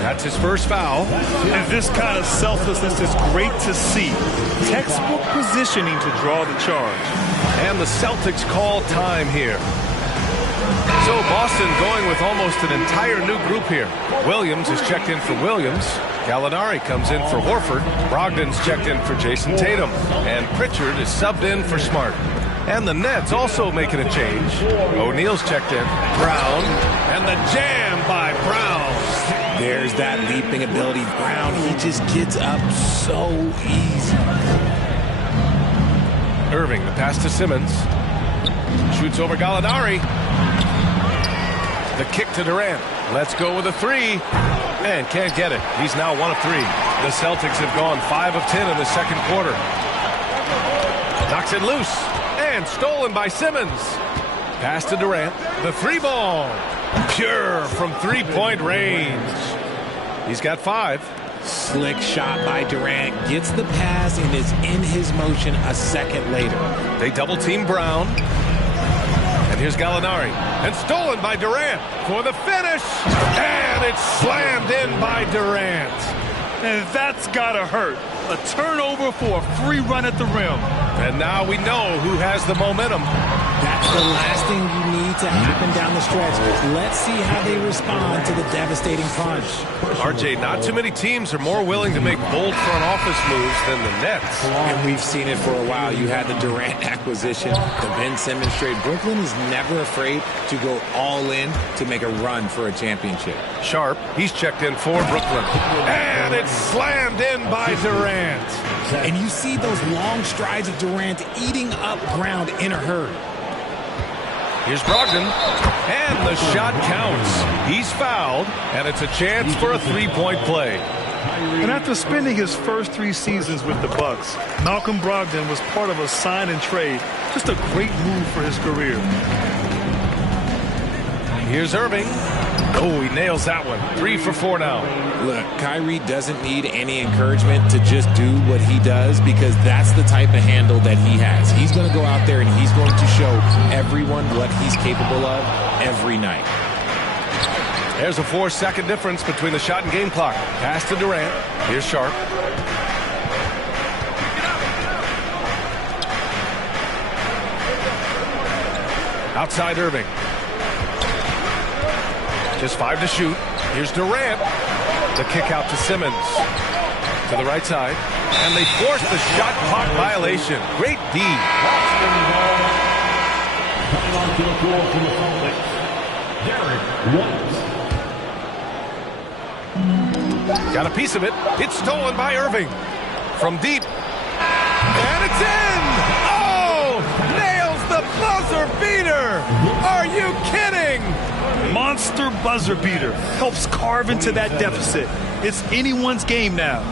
That's his first foul. And this kind of selflessness is great to see. Textbook positioning to draw the charge. And the Celtics call time here. So Boston going with almost an entire new group here. Williams is checked in for Williams. Gallinari comes in for Horford. Brogdon's checked in for Jason Tatum. And Pritchard is subbed in for Smart. And the Nets also making a change. O'Neal's checked in. Brown. And the jam by Brown. There's that leaping ability. Brown, he just gets up so easy. Irving, the pass to Simmons. Shoots over Gallinari. The kick to Durant. Let's go with a 3. And can't get it. He's now 1 of 3. The Celtics have gone 5 of 10 in the second quarter. Knocks it loose. And stolen by Simmons. Pass to Durant. The 3-ball. Pure from 3-point range. He's got 5. Slick shot by Durant. Gets the pass and is in his motion a second later. They double team Brown. And here's Gallinari. And stolen by Durant for the finish. And it's slammed in by Durant. And that's gotta hurt. A turnover for a free run at the rim. And now we know who has the momentum. That's the last thing you need to happen down the stretch. Let's see how they respond to the devastating punch. RJ, not too many teams are more willing to make bold front office moves than the Nets. And we've seen it for a while. You had the Durant acquisition, the Ben Simmons trade. Brooklyn is never afraid to go all in to make a run for a championship. Sharp, he's checked in for Brooklyn. And it's slammed in by Durant. And you see those long strides of Durant eating up ground in a hurry. Here's Brogdon, and the shot counts. He's fouled, and it's a chance for a three-point play. And after spending his first 3 seasons with the Bucks, Malcolm Brogdon was part of a sign and trade. Just a great move for his career. Here's Irving. Oh, he nails that one. 3 for 4 now. Look, Kyrie doesn't need any encouragement to just do what he does because that's the type of handle that he has. He's going to go out there and he's going to show everyone what he's capable of every night. There's a 4-second difference between the shot and game clock. Pass to Durant. Here's Sharp. Outside Irving. Just 5 to shoot. Here's Durant. The kick out to Simmons. To the right side. And they force the shot clock violation. Great D. Got a piece of it. It's stolen by Irving. From deep. And it's in! Oh! Nails the buzzer beater! Are you kidding? Monster buzzer beater. Helps carve into that deficit. It's anyone's game now.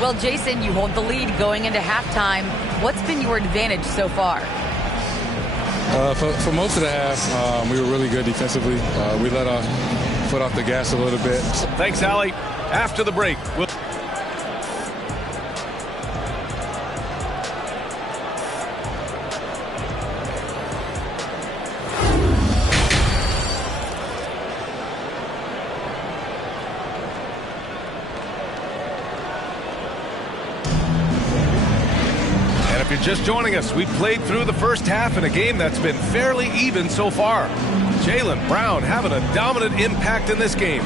Well, Jason, you hold the lead going into halftime. What's been your advantage so far? For most of the half, we were really good defensively. We let our foot off the gas a little bit. Thanks, Allie. After the break, we'll... If you're just joining us, we played through the first half in a game that's been fairly even so far. Jaylen Brown having a dominant impact in this game.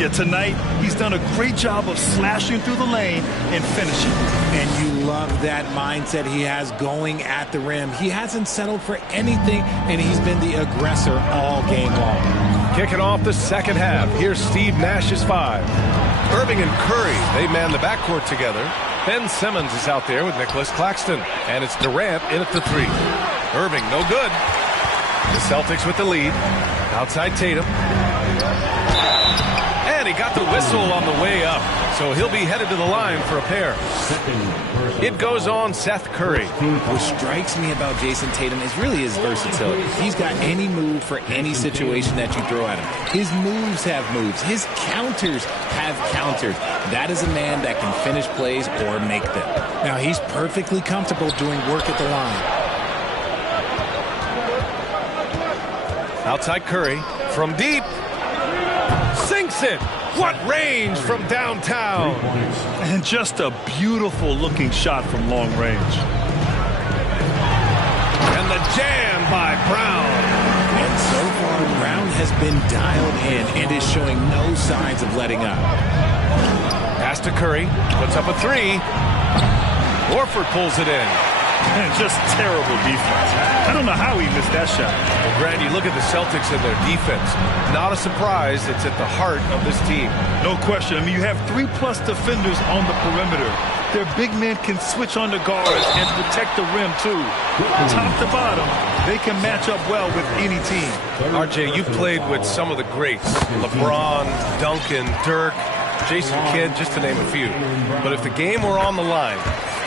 Yeah, tonight he's done a great job of slashing through the lane and finishing. And you love that mindset he has going at the rim. He hasn't settled for anything, and he's been the aggressor all game long. Kicking off the second half, here's Steve Nash's 5. Irving and Curry, they man the backcourt together. Ben Simmons is out there with Nicholas Claxton. And it's Durant in at the 3. Irving, no good. The Celtics with the lead. Outside Tatum. And he got the whistle on the way up. So he'll be headed to the line for a pair. It goes on Seth Curry. What strikes me about Jason Tatum is really his versatility. He's got any move for any situation that you throw at him. His moves have moves. His counters have counters. That is a man that can finish plays or make them. Now, he's perfectly comfortable doing work at the line. Outside Curry from deep. Sinks it. What range from downtown. And just a beautiful looking shot from long range. And the jam by Brown. And so far, Brown has been dialed in and is showing no signs of letting up. Pass to Curry. Puts up a 3. Horford pulls it in. And just terrible defense. I don't know how he missed that shot. Well, Grant, you look at the Celtics and their defense. Not a surprise. It's at the heart of this team. No question. I mean, you have 3+ defenders on the perimeter. Their big men can switch on the guards and protect the rim, too. Top to bottom, they can match up well with any team. RJ, you played with some of the greats. LeBron, Duncan, Dirk, Jason Kidd, just to name a few. But if the game were on the line,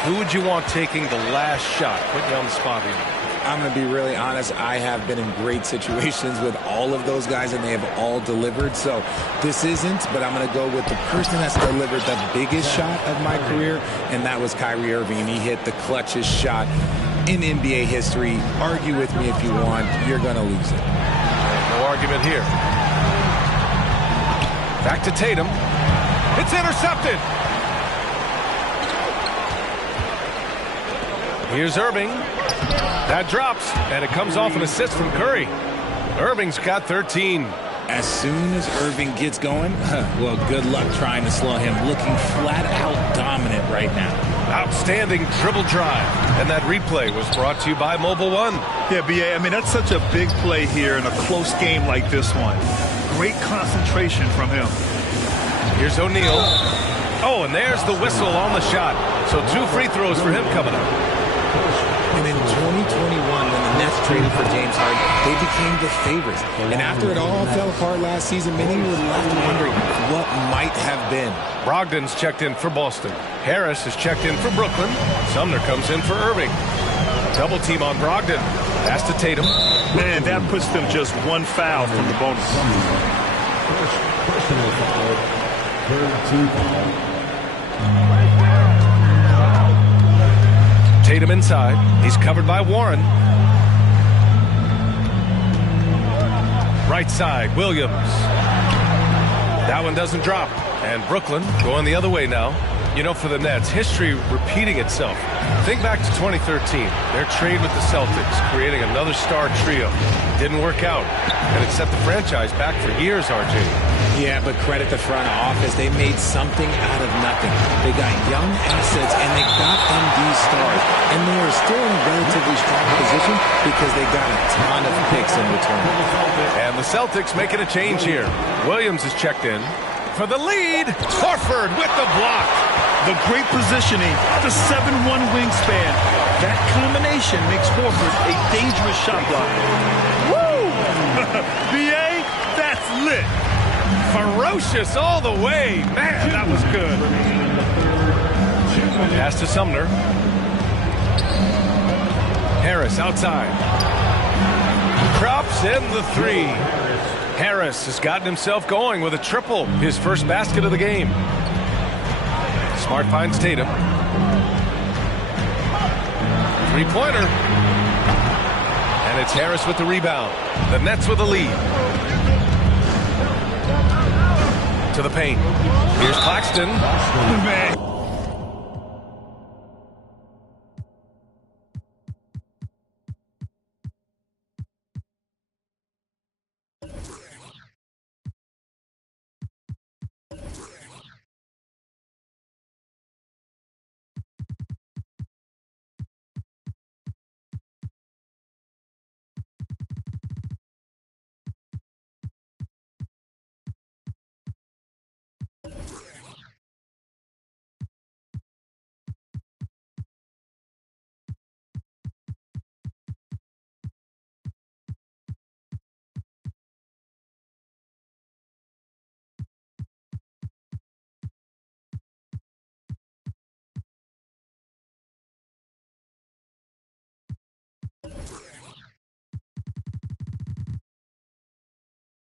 who would you want taking the last shot? Put you on the spot here. I'm going to be really honest. I have been in great situations with all of those guys, and they have all delivered. So this isn't, but I'm going to go with the person that's delivered the biggest shot of my career, and that was Kyrie Irving, and he hit the clutchest shot in NBA history. Argue with me if you want. You're going to lose it. No argument here. Back to Tatum. It's intercepted. Here's Irving. That drops, and it comes off an assist from Curry. Irving's got 13. As soon as Irving gets going, well, good luck trying to slow him. Looking flat out dominant right now. Outstanding dribble drive. And that replay was brought to you by Mobile One. Yeah, BA, I mean, that's such a big play here in a close game like this one. Great concentration from him. Here's O'Neal. Oh, and there's the whistle on the shot. So 2 free throws for him coming up. And in 2021, when the Nets traded for James Harden, they became the favorites. And after it all fell apart last season, many were left wondering what might have been. Brogdon's checked in for Boston. Harris is checked in for Brooklyn. Sumner comes in for Irving. Double team on Brogdon. Pass to Tatum. Man, that puts them just 1 foul from the bonus. Personal foul. Third team foul. Tatum inside. He's covered by Warren. Right side, Williams. That one doesn't drop. And Brooklyn going the other way now. You know, for the Nets, history repeating itself. Think back to 2013. Their trade with the Celtics, creating another star trio. Didn't work out. And it set the franchise back for years, RJ. Yeah, but credit the front office. They made something out of nothing. They got young assets, and they got them these stars. And they are still in a relatively strong position because they got a ton of picks in return. And the Celtics making a change here. Williams is checked in for the lead. Horford with the block. The great positioning, the 7'1" wingspan. That combination makes Horford a dangerous shot blocker. Woo! BA, that's lit. Ferocious all the way. Man, that was good. Pass to Sumner. Harris outside. Drops in the 3. Harris has gotten himself going with a triple. His first basket of the game. Smart finds Tatum. 3-pointer. And it's Harris with the rebound. The Nets with the lead. To the paint. Here's Claxton. Man.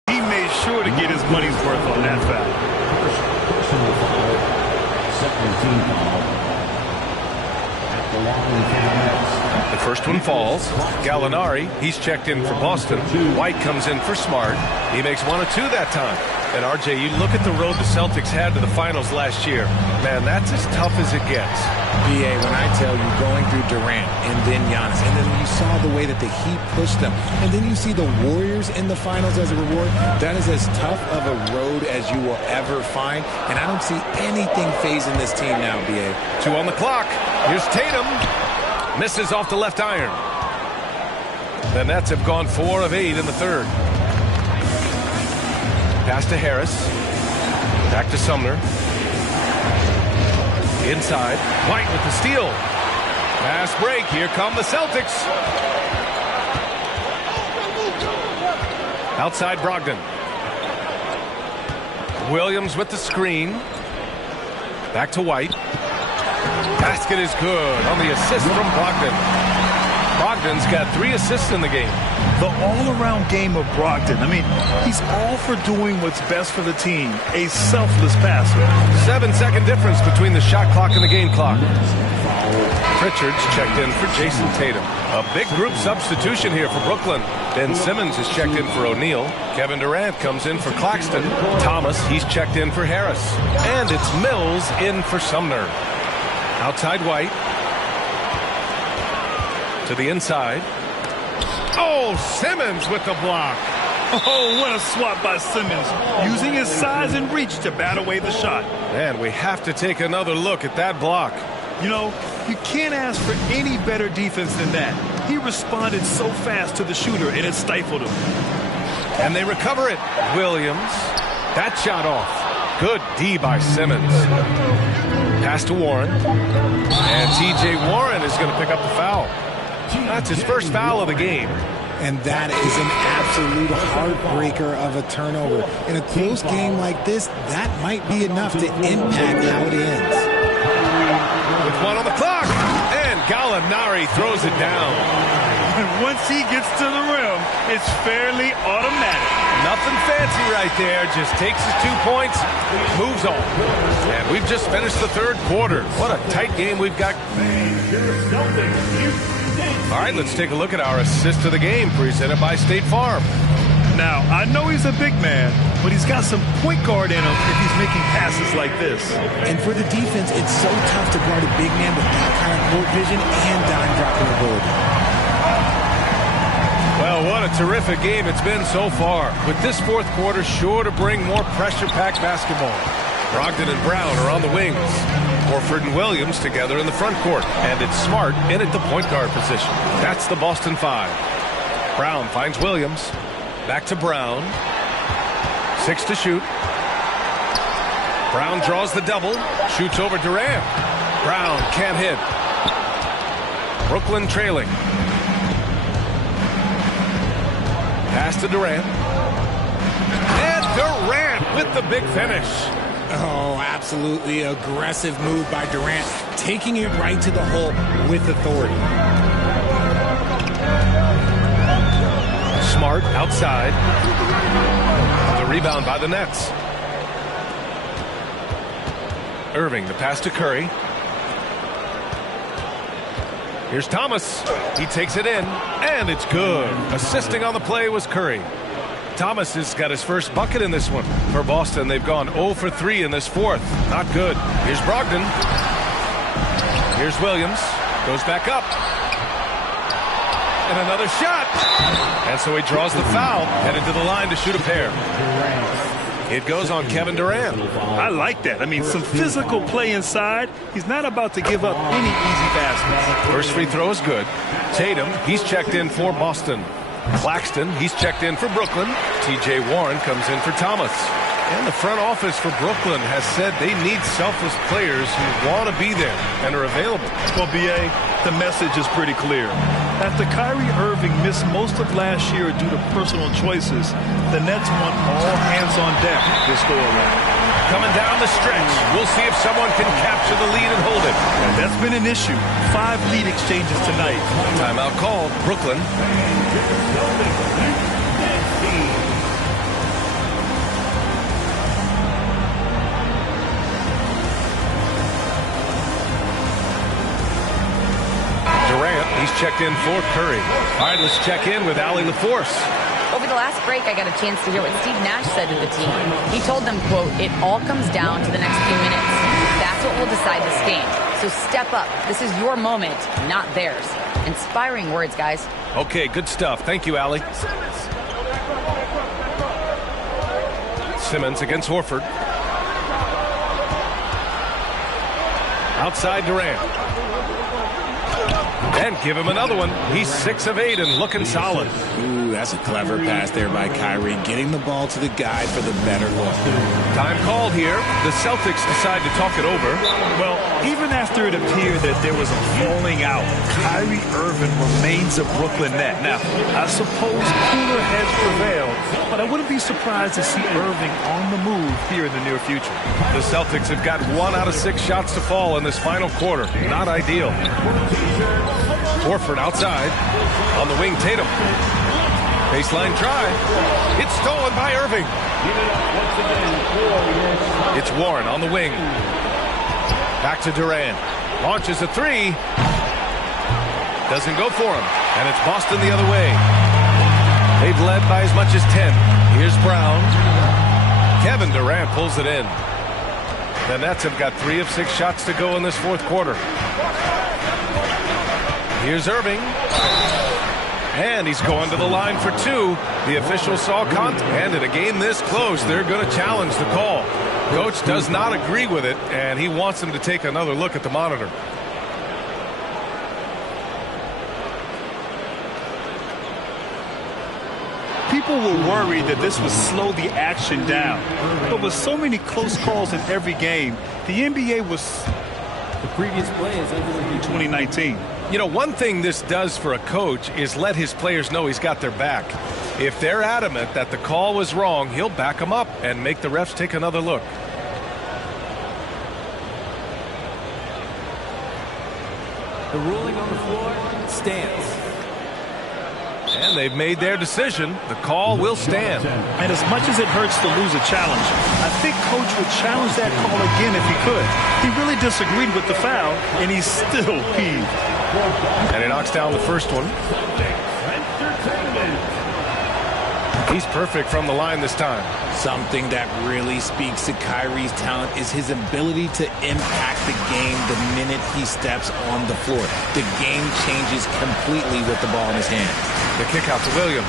He made sure to get his money's worth on that foul. Personal foul. Second team foul. At the line for the Nets. The first one falls. Gallinari, he's checked in for Boston. White comes in for Smart. He makes 1 of 2 that time. And RJ, you look at the road the Celtics had to the finals last year. Man, that's as tough as it gets. BA, when I tell you going through Durant and then Giannis, and then you saw the way that the Heat pushed them, and then you see the Warriors in the finals as a reward, that is as tough of a road as you will ever find. And I don't see anything phasing this team now, BA. 2 on the clock. Here's Tatum. Misses off the left iron. The Nets have gone 4 of 8 in the third. Pass to Harris. Back to Sumner. Inside. White with the steal. Fast break. Here come the Celtics. Outside Brogdon. Williams with the screen. Back to White. Basket is good on the assist from Brogdon. Brogdon's got 3 assists in the game. The all-around game of Brogdon. I mean, he's all for doing what's best for the team. A selfless passer. 7-second difference between the shot clock and the game clock. Pritchard's checked in for Jason Tatum. A big group substitution here for Brooklyn. Ben Simmons is checked in for O'Neal. Kevin Durant comes in for Claxton. Thomas, he's checked in for Harris. And it's Mills in for Sumner. Outside White. To the inside. Oh, Simmons with the block. Oh, what a swat by Simmons, using his size and reach to bat away the shot. And we have to take another look at that block. You know, you can't ask for any better defense than that. He responded so fast to the shooter, and it stifled him. And they recover it. Williams. That shot off. Good D by Simmons. Pass to Warren. And T.J. Warren is going to pick up the foul. That's his first foul of the game. And that is an absolute heartbreaker of a turnover. In a close game like this, that might be enough to impact how it ends. With one on the clock, and Gallinari throws it down. And once he gets to the rim, it's fairly automatic. Nothing fancy right there, just takes his 2 points, moves on. And we've just finished the third quarter. What a tight game we've got. All right, let's take a look at our assist of the game presented by State Farm. Now, I know he's a big man, but he's got some point guard in him if he's making passes like this. And for the defense, it's so tough to guard a big man with that kind of court vision and dime dropping ability. Well, what a terrific game it's been so far. With this fourth quarter sure to bring more pressure-packed basketball. Brogdon and Brown are on the wings. Horford and Williams together in the front court. And it's Smart in at the point guard position. That's the Boston Five. Brown finds Williams. Back to Brown. 6 to shoot. Brown draws the double. Shoots over Durant. Brown can't hit. Brooklyn trailing. Pass to Durant. And Durant with the big finish. Oh, absolutely aggressive move by Durant, taking it right to the hole with authority. Smart outside. The rebound by the Nets. Irving, the pass to Curry. Here's Thomas. He takes it in, and it's good. Assisting on the play was Curry. Thomas has got his first bucket in this one. For Boston, they've gone 0 for 3 in this fourth. Not good. Here's Brogdon. Here's Williams. Goes back up. And another shot. And so he draws the foul. Headed to the line to shoot a pair. It goes on Kevin Durant. I like that. I mean, some physical play inside. He's not about to give up any easy baskets. First free throw is good. Tatum, he's checked in for Boston. Claxton, he's checked in for Brooklyn. T.J. Warren comes in for Thomas. And the front office for Brooklyn has said they need selfless players who want to be there and are available. Well, B.A., the message is pretty clear. After Kyrie Irving missed most of last year due to personal choices, the Nets want all hands on deck this go around. Coming down the stretch, we'll see if someone can capture the lead and hold it. And that's been an issue. 5 lead exchanges tonight. Timeout called. Brooklyn. Durant, he's checked in for Curry. All right, let's check in with Allie LaForce. Over the last break, I got a chance to hear what Steve Nash said to the team. He told them, quote, "It all comes down to the next few minutes. That's what will decide this game. So step up. This is your moment, not theirs." Inspiring words, guys. Okay, good stuff. Thank you, Allie. Simmons against Horford. Outside Durant. And give him another one. He's 6 of 8 and looking solid. Ooh, that's a clever pass there by Kyrie, getting the ball to the guy for the better look. Time called here. The Celtics decide to talk it over. Well, even after it appeared that there was a falling out, Kyrie Irving remains a Brooklyn Net. Now, I suppose cooler heads prevail, but I wouldn't be surprised to see Irving on the move here in the near future. The Celtics have got 1 out of 6 shots to fall in this final quarter. Not ideal. Horford outside. On the wing, Tatum. Baseline try. It's stolen by Irving. It's Warren on the wing. Back to Durant. Launches a three. Doesn't go for him. And it's Boston the other way. They've led by as much as 10. Here's Brown. Kevin Durant pulls it in. The Nets have got 3 of 6 shots to go in this fourth quarter. Here's Irving. And he's going to the line for 2. The official saw contact. And in a game this close, they're going to challenge the call. Coach does not agree with it, and he wants him to take another look at the monitor. People were worried that this would slow the action down. But with so many close calls in every game, the NBA was the previous play is in 2019. You know, one thing this does for a coach is let his players know he's got their back. If they're adamant that the call was wrong, he'll back them up and make the refs take another look. The ruling on the floor stands. And they've made their decision. The call will stand. And as much as it hurts to lose a challenge, I think Coach would challenge that call again if he could. He really disagreed with the foul, and he's still peeved. And he knocks down the first one. He's perfect from the line this time. Something that really speaks to Kyrie's talent is his ability to impact the game the minute he steps on the floor. The game changes completely with the ball in his hand. The kick out to Williams.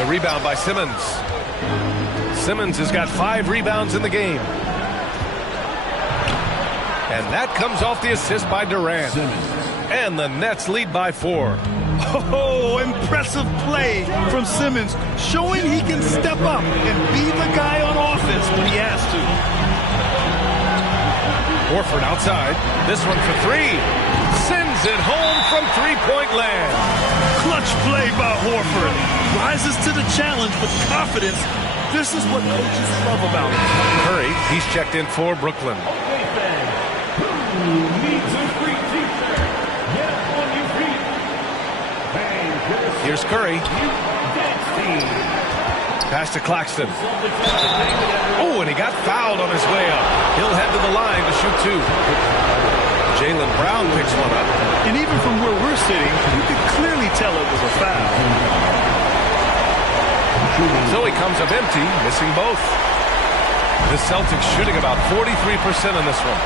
The rebound by Simmons. Simmons has got 5 rebounds in the game. And that comes off the assist by Durant. And the Nets lead by 4. Oh, impressive play from Simmons, showing he can step up and be the guy on offense when he has to. Horford outside. This one for 3. Sends it home from three-point land. Clutch play by Horford. Rises to the challenge with confidence. This is what coaches love about him. Curry, he's checked in for Brooklyn. Here's Curry. Pass to Claxton. Oh, and he got fouled on his way up. He'll head to the line to shoot 2. Jaylen Brown picks one up. And even from where we're sitting, you could clearly tell it was a foul. So he comes up empty, missing both. The Celtics shooting about 43% in this one.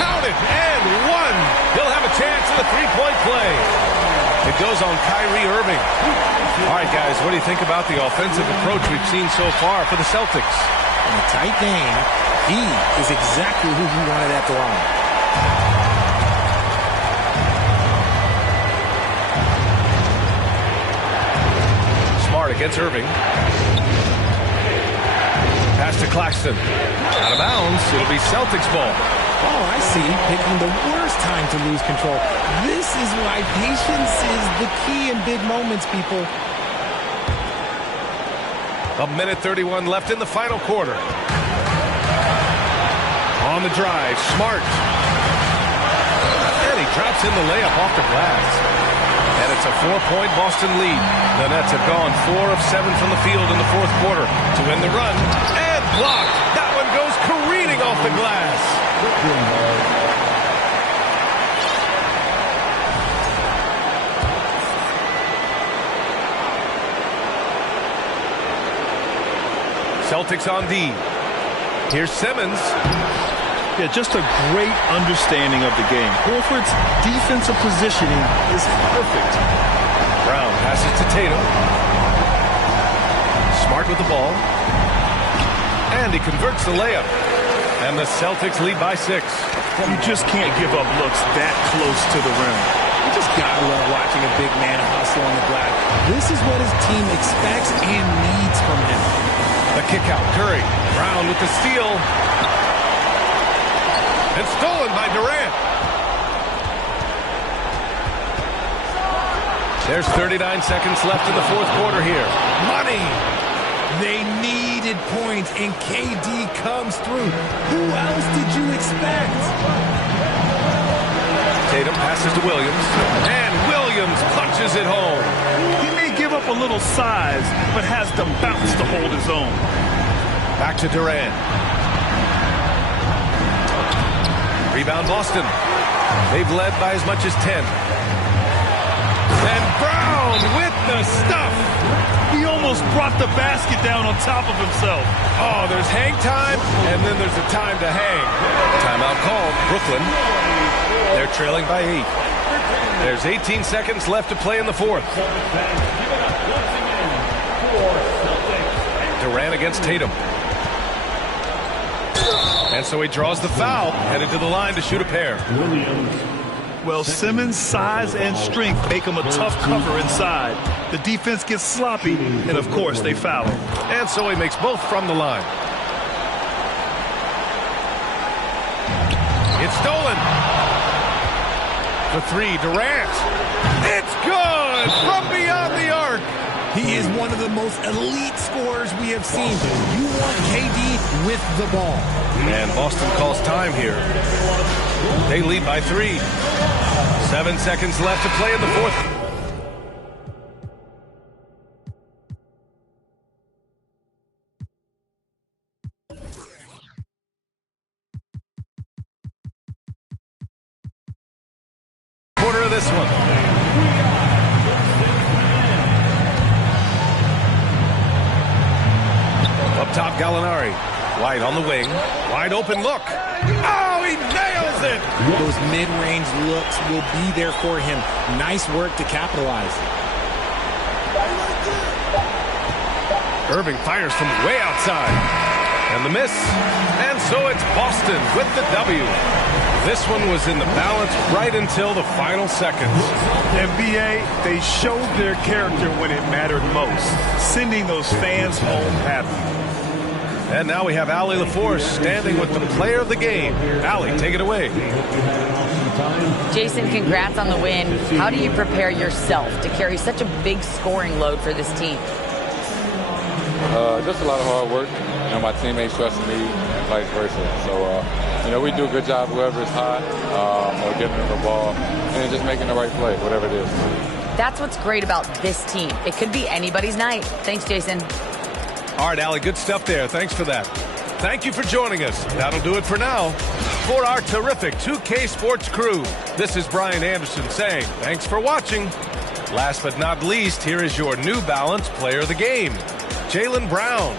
Counted and 1. He'll have a chance in the three-point play. It goes on Kyrie Irving. All right, guys, what do you think about the offensive approach we've seen so far for the Celtics? In a tight game, he is exactly who he wanted at the line. Smart against Irving. Pass to Claxton. Out of bounds. It'll be Celtics ball. Oh, I see. Picking the worst time to lose control. This is why patience is the key in big moments, people. 1:31 left in the final quarter. On the drive, Smart. And he drops in the layup off the glass. And it's a 4-point Boston lead. The Nets have gone 4 of 7 from the field in the fourth quarter to win the run. And blocked. That one goes careening off the glass. Celtics on D. Here's Simmons. Yeah, just a great understanding of the game. Horford's defensive positioning is perfect. Brown passes to Tatum. Smart with the ball. And he converts the layup. And the Celtics lead by 6. You just can't give up looks that close to the rim. You just gotta love watching a big man hustle on the glass. This is what his team expects and needs from him. The kick out, Curry. Brown with the steal. And stolen by Durant. There's 39 seconds left in the fourth quarter here. Money. They needed points, and KD comes through. Who else did you expect? Tatum passes to Williams. And Williams punches it home. He may give up a little size, but has the bounce to hold his own. Back to Durant. Rebound Boston. They've led by as much as 10. And Brown with the stuff. He almost brought the basket down on top of himself. Oh, there's hang time, and then there's a time to hang. Timeout called. Brooklyn. They're trailing by 8. There's 18 seconds left to play in the fourth. Durant against Tatum. And so he draws the foul, headed to the line to shoot a pair. Well, Simmons' size and strength make him a tough cover inside. The defense gets sloppy, and of course they foul him. And so he makes both from the line. It's stolen. The three, Durant. It's good from beyond the arc. He is one of the most elite scorers we have seen. You want KD with the ball. And Boston calls time here. They lead by 3. 7 seconds left to play in the fourth. Quarter of this one. Up top, Gallinari. White on the wing. Wide open look. Oh, he nails it! Those mid-range looks will be there for him. Nice work to capitalize. Irving fires from way outside. And the miss. And so it's Boston with the W. This one was in the balance right until the final seconds. NBA, they showed their character when it mattered most, sending those fans home happy. And now we have Allie LaForce standing with the player of the game. Allie, take it away. Jason, congrats on the win. How do you prepare yourself to carry such a big scoring load for this team? Just a lot of hard work. You know, my teammates trusting me and vice versa. So, you know, we do a good job whoever is hot, or giving them the ball, and just making the right play, whatever it is. That's what's great about this team. It could be anybody's night. Thanks, Jason. All right, Allie, good stuff there. Thanks for that. Thank you for joining us. That'll do it for now. For our terrific 2K Sports crew, this is Brian Anderson saying thanks for watching. Last but not least, here is your New Balance player of the game, Jaylen Brown.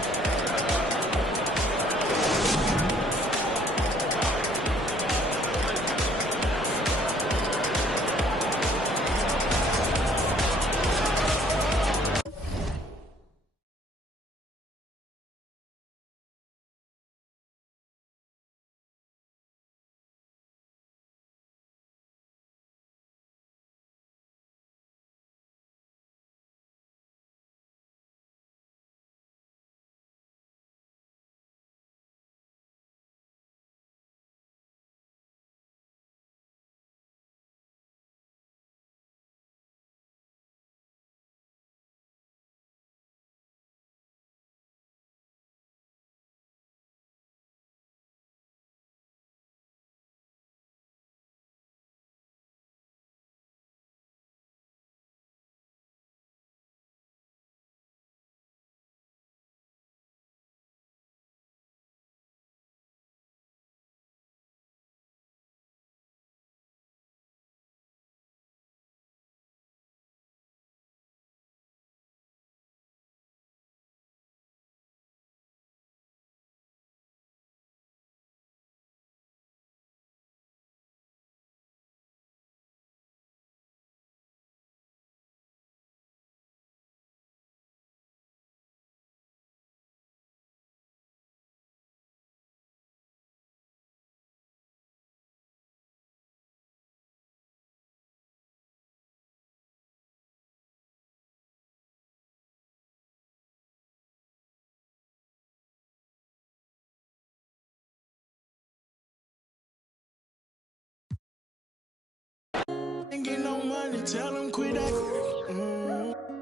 Ain't get no money, tell them quit that.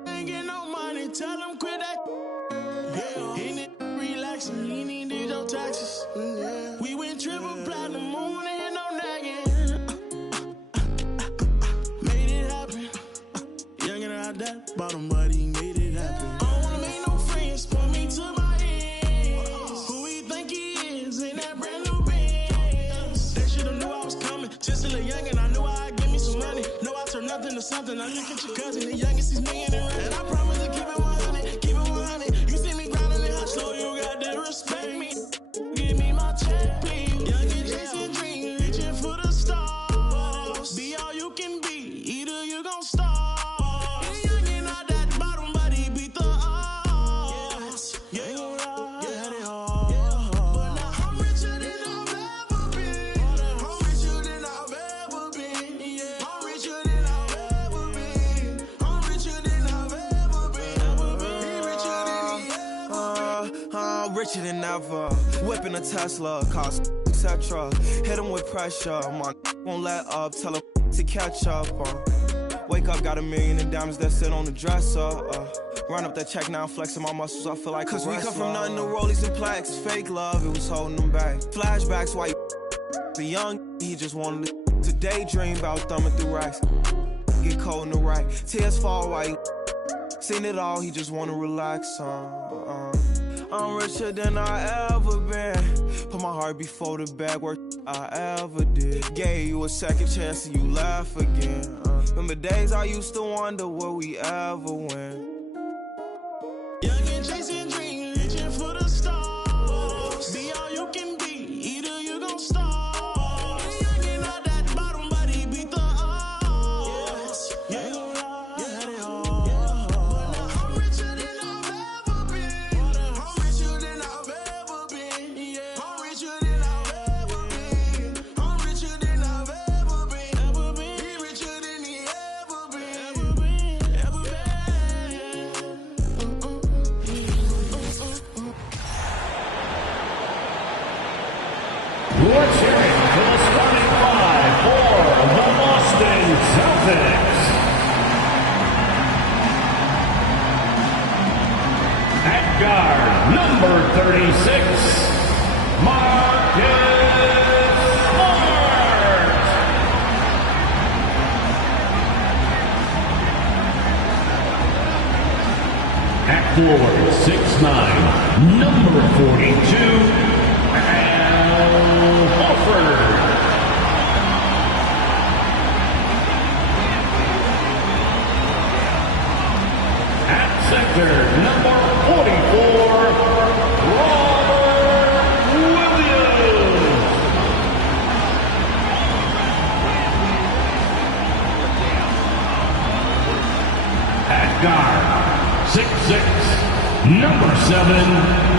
Ain't get no money, tell them quit that. Yeah, he need relaxing, he need to do your taxes. Yeah. We went triple platinum, moon and no nagging. Made it happen. Young and I that bottom, but he made it happen. I don't wanna make no friends, point me to my ears. Who Cause in the youngest is me and the rest. And I promise to keep it 100, keep it 100. You see me grinding it hot, so you got to respect me. Give me my check, please. Youngin' chasing dreams, reaching for the stars. Be all you can be, either you gon' starve. And youngin' out that bottom, but he beat the odds. Yeah, ain't gon' lie, yeah, they hard. But now I'm richer than I've ever been. I'm richer than I've ever been. Yeah, I'm richer than I've ever been. I'm richer than I've ever been. He richer than he ever been. I'm richer than ever. Whipping a Tesla, cost etc. Hit him with pressure. My won't let up. Tell him to catch up. Wake up, got $1 million in diamonds that sit on the dresser. Run up that check now, flexing my muscles. I feel like cause we come from nothing to rollies and plaques. Fake love, it was holding them back. Flashbacks, why the young he just wanted to daydream about thumbing through racks. Get cold in the right, tears fall while he seen it all. He just wanna relax. I'm richer than I ever been. Put my heart before the bad work I ever did. Gave you a second chance and you laugh again. Remember days I used to wonder will we ever win. Youngin' chasing dreams, reaching for the stars. Be all you can be, either you gon' starve. Youngin' out that bottom, but he beat the odds. Yeah, ain't gon' lie, yeah, they hard. But now I'm richer than I've ever been. I'm richer than I've ever been. Yeah, I'm richer than I've ever been. I'm richer than I've ever been. He richer than he ever been. Ever been. Let's hear it for the starting five for the Boston Celtics. At guard, number 36, Marcus Smart. At forward, 6'9", number 42, at center, number 44, Robert Williams. At guard, 6'6", number 7,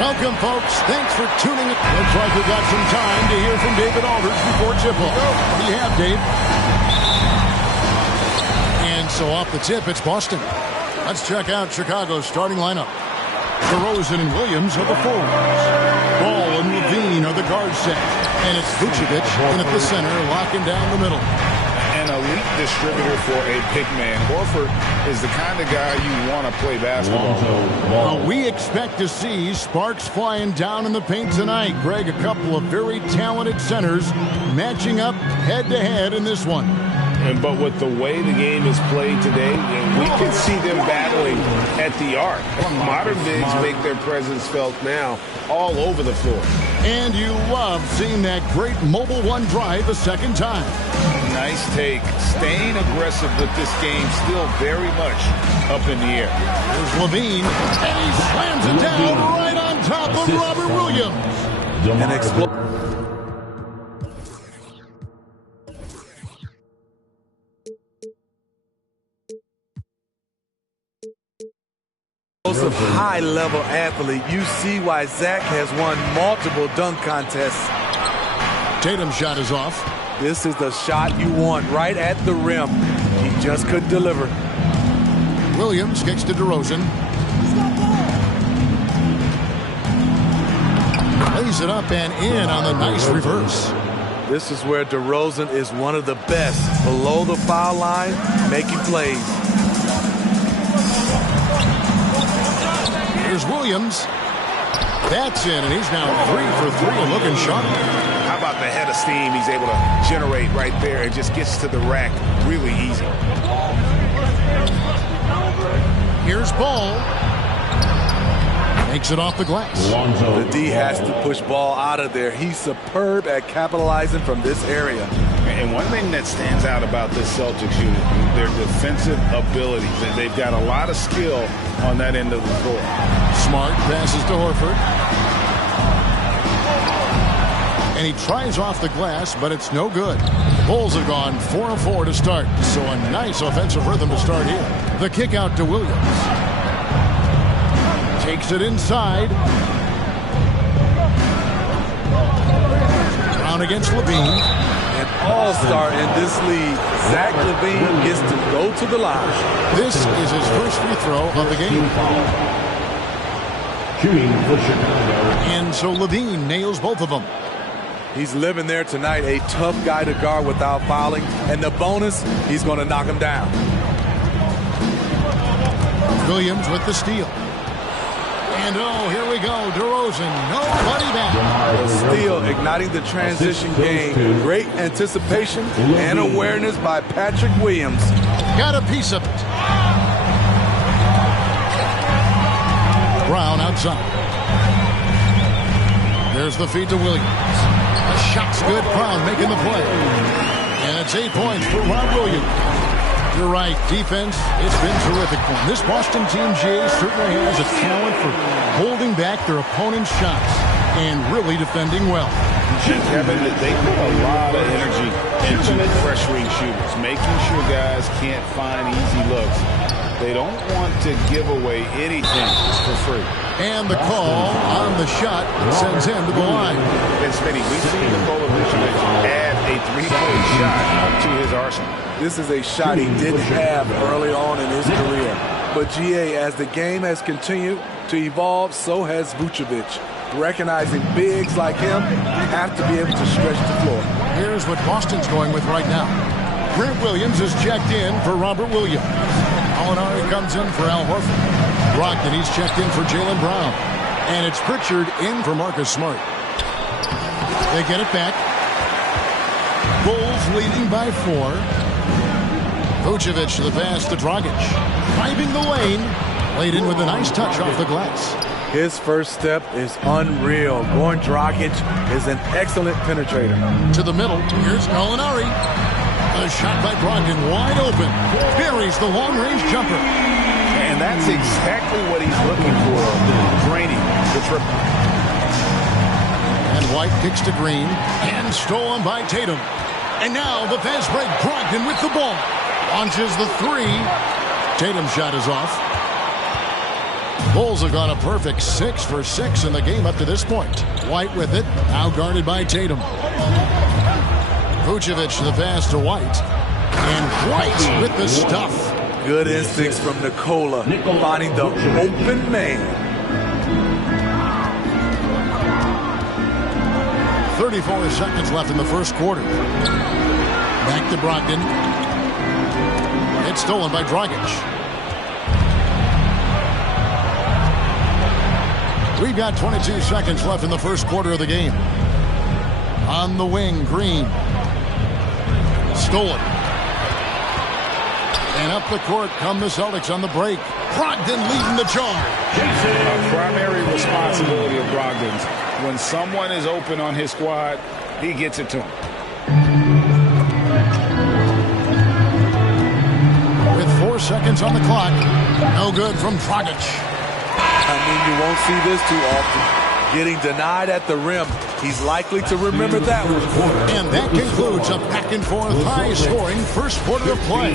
Welcome, folks. Thanks for tuning in. Looks like we got some time to hear from David Aldridge before tip-off. What do you have, Dave? And so off the tip, it's Boston. Let's check out Chicago's starting lineup. DeRozan and Williams are the forwards. Ball and Levine are the guard set. And it's Vucevic in at the center, locking down the middle. An elite distributor for a pick man. Horford is the kind of guy you want to play basketball with. Well, we expect to see sparks flying down in the paint tonight. Greg, a couple of very talented centers matching up head-to-head in this one. But with the way the game is played today, we can see them battling at the arc. Modern bigs make their presence felt now all over the floor. And you love seeing that great mobile one drive a second time. Nice take. Staying aggressive with this game, still very much up in the air. There's Levine, and he slams it down right on top of Robert Williams. An explosive. High-level athlete. You see why Zach has won multiple dunk contests. Tatum's shot is off. This is the shot you want right at the rim. He just couldn't deliver. Williams kicks to DeRozan. Lays it up and in on the nice reverse. This is where DeRozan is one of the best. Below the foul line, making plays. Here's Williams. That's in, and he's now 3 for 3 and looking sharp. How about the head of steam he's able to generate right there and just gets to the rack really easy. Here's Ball. Makes it off the glass. The D has to push Ball out of there. He's superb at capitalizing from this area. And one thing that stands out about this Celtics unit, their defensive abilities. They've got a lot of skill on that end of the floor. Smart passes to Horford. And he tries off the glass, but it's no good. The Bulls have gone 4 of 4 to start, so a nice offensive rhythm to start here. The kick out to Williams. Takes it inside. Brown against Levine. An all-star in this league. Zach Levine gets to go to the line. This is his first free throw of the game. Shooting for Chicago. And so Levine nails both of them. He's living there tonight, a tough guy to guard without fouling. And the bonus, he's going to knock him down. Williams with the steal. And oh, here we go. DeRozan, nobody back. The steal, igniting the transition game. Great anticipation and awareness by Patrick Williams. Got a piece of it. Brown outside. There's the feed to Williams. The shot's good. Brown making the play. And it's 8 points for Rob Williams. You're right. Defense, it's been terrific for him. This Boston team, GA, certainly has a talent for holding back their opponent's shots and really defending well. Kevin, they put a lot of energy into pressuring shooters, making sure guys can't find easy looks. They don't want to give away anything for free. And the call on the shot sends him to the line. And Smitty, we've seen Nikola Vucevic add a three-point shot to his arsenal. This is a shot he didn't have early on in his career. But GA, as the game has continued to evolve, so has Vucevic. Recognizing bigs like him have to be able to stretch the floor. Here's what Boston's going with right now. Grant Williams is checked in for Robert Williams. Molinari comes in for Al Horford. Brogdon, he's checked in for Jaylen Brown. And it's Pritchard in for Marcus Smart. They get it back. Bulls leading by 4. Vucevic to the pass to Dragic. Driving the lane. Laid in with a nice touch off the glass. His first step is unreal. Goran Dragic is an excellent penetrator. To the middle. Here's Molinari. A shot by Brogdon wide open. Buries the long-range jumper. And that's exactly what he's looking for. Draining the triple. And White kicks to Green. And stolen by Tatum. And now the fast break. Brogdon with the ball. Launches the 3. Tatum's shot is off. Bulls have gone a perfect 6 for 6 in the game up to this point. White with it. Now guarded by Tatum. Vucevic to the pass to White. And White with the stuff. Good instincts from Nikola, finding the open man. 34 seconds left in the first quarter. Back to Brogdon. It's stolen by Dragic. We've got 22 seconds left in the first quarter of the game. On the wing, Green. Stolen. And up the court come the Celtics on the break. Brogdon leading the charge. A primary responsibility of Brogdon's. When someone is open on his squad, he gets it to him. With 4 seconds on the clock. No good from Dragic. I mean, you won't see this too often. Getting denied at the rim. He's likely to remember that one. And that concludes a back-and-forth high-scoring first quarter of play.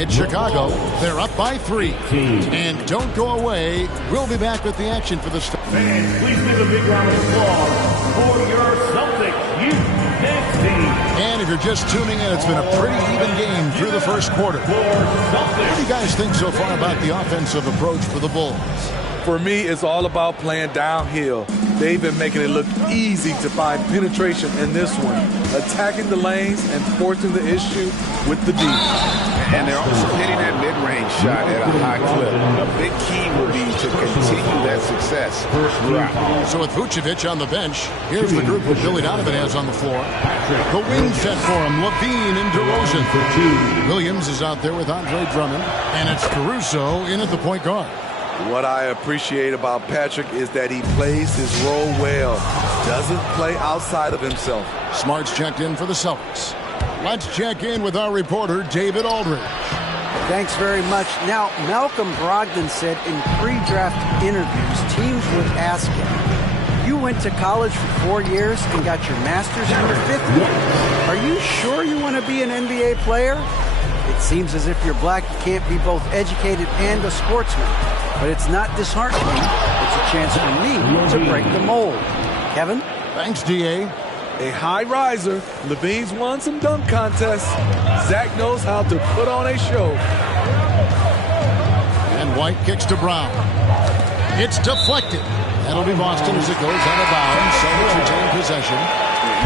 It's Chicago. They're up by 3. And don't go away. We'll be back with the action for the start. Fans, please give a big round of applause for your Celtics youth next team. And if you're just tuning in, it's been a pretty even game through the first quarter. What do you guys think so far about the offensive approach for the Bulls? For me, it's all about playing downhill. They've been making it look easy to find penetration in this one, attacking the lanes and forcing the issue with the D. And they're also hitting that mid-range shot at a high clip. A big key will be to continue that success throughout. So with Vucevic on the bench, here's the group that Billy Donovan has on the floor. The wing set for him, Levine and DeRozan. Williams is out there with Andre Drummond, and it's Caruso in at the point guard. What I appreciate about Patrick is that he plays his role well, doesn't play outside of himself. Smart's checked in for the Celtics. Let's check in with our reporter, David Aldridge. Thanks very much. Now, Malcolm Brogdon said in pre-draft interviews, teams would ask him, you went to college for 4 years and got your master's in your 5th year. Are you sure you want to be an NBA player? It seems as if you're black, you can't be both educated and a sportsman. But it's not disheartening. It's a chance for me to break the mold. Kevin? Thanks, D.A. A high riser. Levine's won some dunk contests. Zach knows how to put on a show. And White kicks to Brown. It's deflected. That'll be Boston as it goes out of bounds. Celtics retain possession.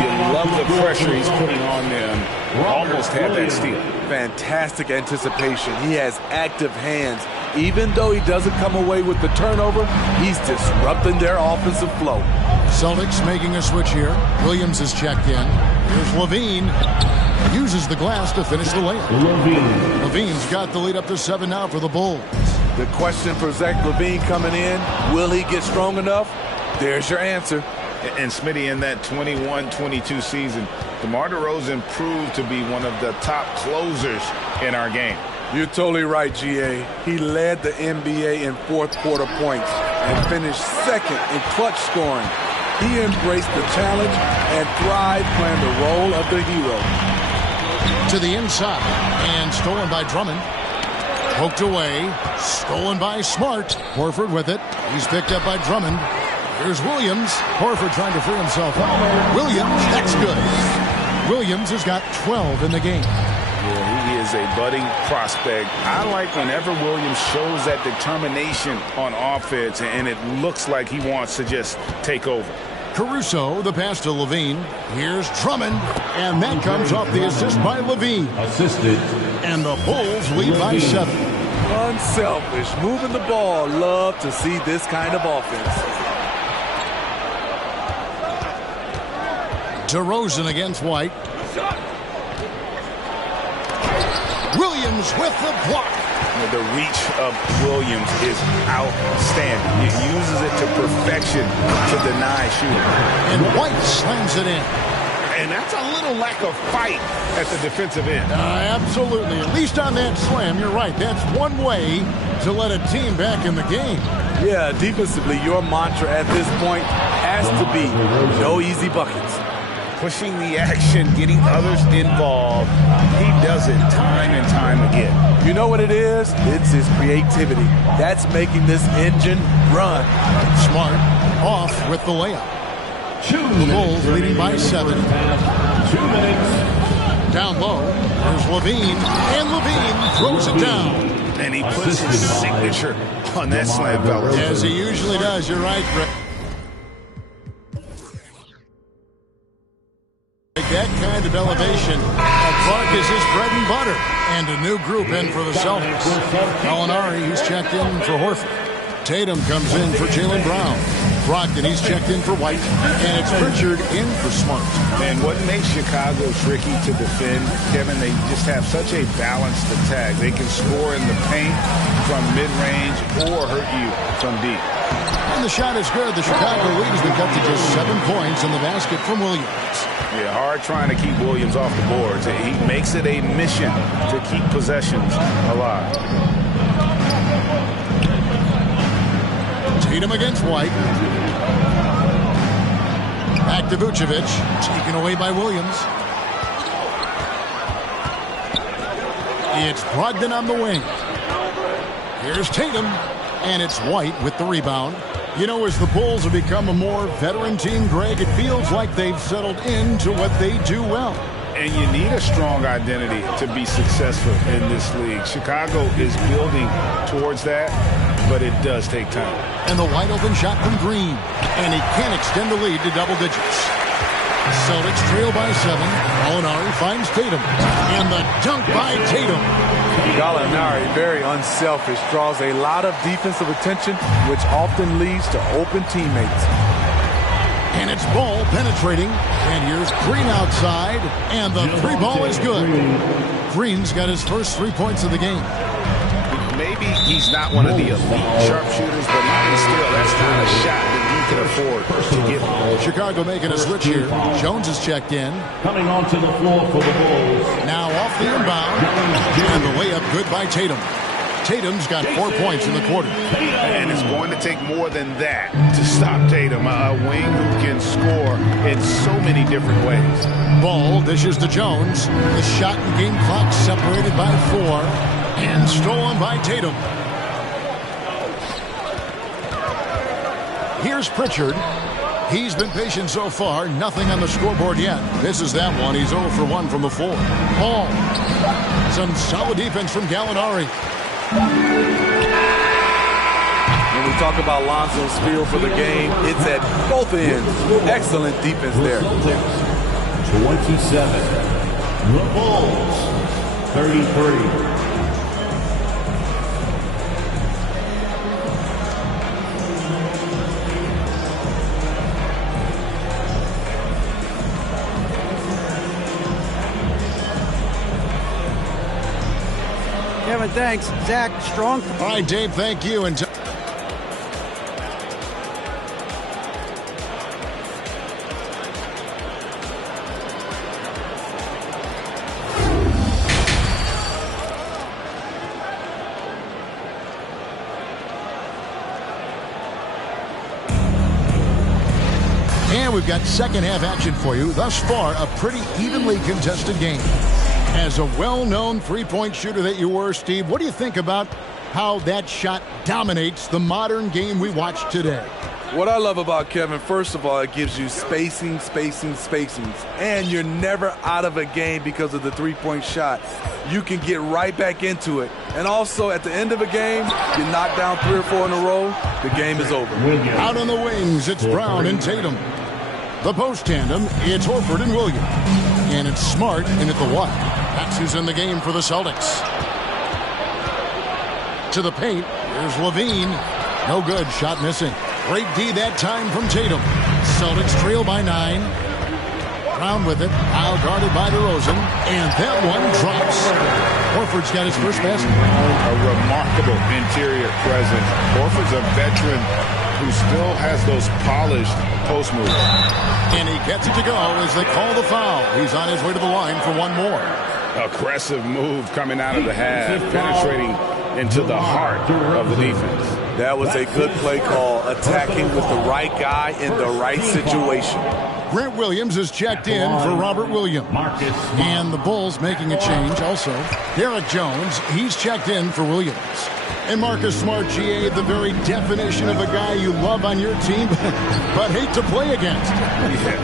You love the pressure he's putting on them. Almost had that steal. Fantastic anticipation. He has active hands. Even though he doesn't come away with the turnover, he's disrupting their offensive flow. Celtics making a switch here. Williams is checked in. Here's Levine. Uses the glass to finish the layup. Levine's got the lead up to 7 now for the Bulls. The question for Zach Levine coming in, will he get strong enough? There's your answer. And Smitty, in that 21-22 season, DeMar DeRozan proved to be one of the top closers in our game. You're totally right, G.A. He led the NBA in fourth quarter points and finished second in clutch scoring. He embraced the challenge and thrived playing the role of the hero. To the inside, and stolen by Drummond. Poked away, stolen by Smart. Horford with it. He's picked up by Drummond. Here's Williams. Horford trying to free himself up. Williams, that's good. Williams has got 12 in the game. Yeah, he is a budding prospect. I like whenever Williams shows that determination on offense, and it looks like he wants to just take over. Caruso, the pass to Levine. Here's Drummond, and that comes off the assist by Levine. Assisted. And the Bulls lead by 7. Unselfish, moving the ball. Love to see this kind of offense. DeRozan against White. Williams with the block. The reach of Williams is outstanding. He uses it to perfection to deny shooting. And White slams it in. And that's a little lack of fight at the defensive end. Absolutely. At least on that slam, you're right. That's one way to let a team back in the game. Yeah, defensively, your mantra at this point has to be no easy buckets. Pushing the action, getting others involved. He does it time and time again. You know what it is? It's his creativity. That's making this engine run. Smart off with the layup. The Bulls leading by 7. 2 minutes. Down low, there's Levine, and Levine throws it down. And he puts his signature on that slam, fellas. As he usually does, you're right, Greg. That kind of elevation. Clark is his bread and butter. And a new group in for the Celtics. Gallinari, he's checked in for Horford. Tatum comes in for Jaylen Brown. Brogdon, he's checked in for White. And it's Pritchard in for Smart. And what makes Chicago tricky to defend, Kevin, they just have such a balanced attack. They can score in the paint from mid-range or hurt you from deep. And the shot is good. The Chicago lead has been cut to just 7 points in the basket from Williams. Yeah, hard trying to keep Williams off the boards. He makes it a mission to keep possessions alive. Tatum against White. Back to Vucevic. Taken away by Williams. It's Brogdon on the wing. Here's Tatum. And it's White with the rebound. You know, as the Bulls have become a more veteran team, Greg, it feels like they've settled into what they do well. And you need a strong identity to be successful in this league. Chicago is building towards that. but it does take time. And the wide open shot from Green. And he can't extend the lead to double digits. Celtics trail by 7. Gallinari finds Tatum. And the dunk by Tatum. Gallinari, very unselfish, draws a lot of defensive attention, which often leads to open teammates. And it's Ball penetrating. And here's Green outside. And the three ball is good. Green's got his first 3 points of the game. Maybe he's not one of the elite sharpshooters, but even still, that's not a shot that you can afford to give. Chicago making a switch here. Jones is checked in. Coming onto the floor for the Bulls. Now off the inbound. And the layup good by Tatum. Tatum's got 4 points in the quarter. And it's going to take more than that to stop Tatum, a wing who can score in so many different ways. Ball dishes to Jones. The shot and game clock separated by 4. And stolen by Tatum. Here's Pritchard. He's been patient so far. Nothing on the scoreboard yet. Misses that one. He's 0 for 1 from the floor. Ball. Some solid defense from Gallinari. When we talk about Lonzo's feel for the game, it's at both ends. Excellent defense there. 27. The Bulls. 33. Kevin, thanks. Zach, strong. All right, Dave, thank you. And we've got second half action for you. Thus far, a pretty evenly contested game. As a well-known three-point shooter that you were, Steve, what do you think about how that shot dominates the modern game we watch today? What I love about Kevin, first of all, it gives you spacings. And you're never out of a game because of the three-point shot. You can get right back into it. And also, at the end of a game, you knock down 3 or 4 in a row, the game is over. Out on the wings, it's Brown and Tatum. The post tandem, it's Horford and Williams. And it's Smart in at the one. That's who's in the game for the Celtics. To the paint, here's Levine. No good, shot missing. Great D that time from Tatum. Celtics trail by 9. Brown with it, now guarded by DeRozan. And that one drops. Horford's got his first basket. A remarkable interior presence. Horford's a veteran who still has those polished post moves. And he gets it to go as they call the foul. He's on his way to the line for one more. Aggressive move coming out of the half, penetrating into the heart of the defense. That was a good play call, attacking with the right guy in the right situation. Grant Williams is checked in for Robert Williams. And the Bulls making a change also. Derek Jones, he's checked in for Williams. And Marcus Smart, GA, the very definition of a guy you love on your team, but hate to play against. Yeah.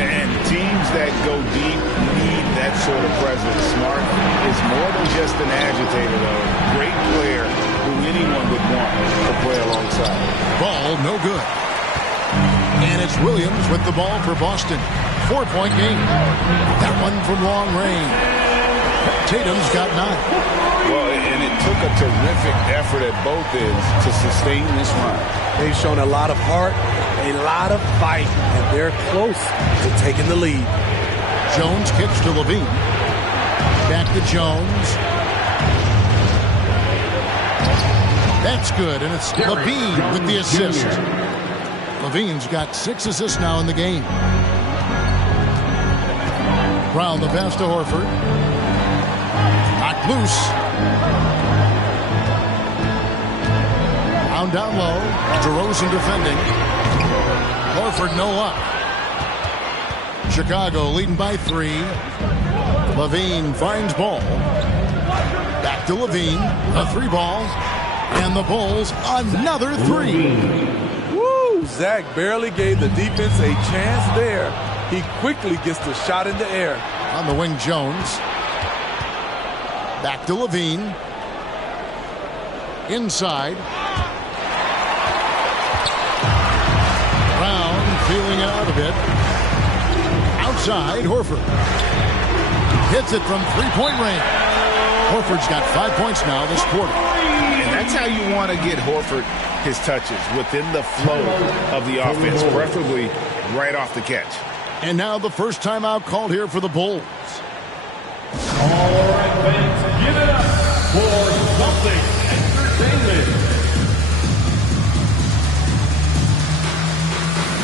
And teams that go deep need that sort of presence. Smart is more than just an agitator, though. Great player who anyone would want to play alongside. Ball, no good. And it's Williams with the ball for Boston. 4-point game. That one from long range. Tatum's got 9. Well, and it took a terrific effort at both ends to sustain this run. They've shown a lot of heart, a lot of fight, and they're close to taking the lead. Jones kicks to Levine. Back to Jones. That's good, and it's Levine with the assist. Levine's got 6 assists now in the game. Brown the pass to Horford. Knocked loose. Down low. DeRozan defending. Horford no luck. Chicago leading by 3. Levine finds Ball. Back to Levine. A 3-ball. And the Bulls another 3. Woo! Zach barely gave the defense a chance there. He quickly gets the shot in the air. On the wing, Jones. Back to Levine. Inside. feeling it out a bit. Outside, Horford. Hits it from three-point range. Horford's got 5 points now this quarter. And that's how you want to get Horford his touches, within the flow of the offense, preferably right off the catch. And now the first timeout called here for the Bulls. All right, fans, give it up for something entertainment.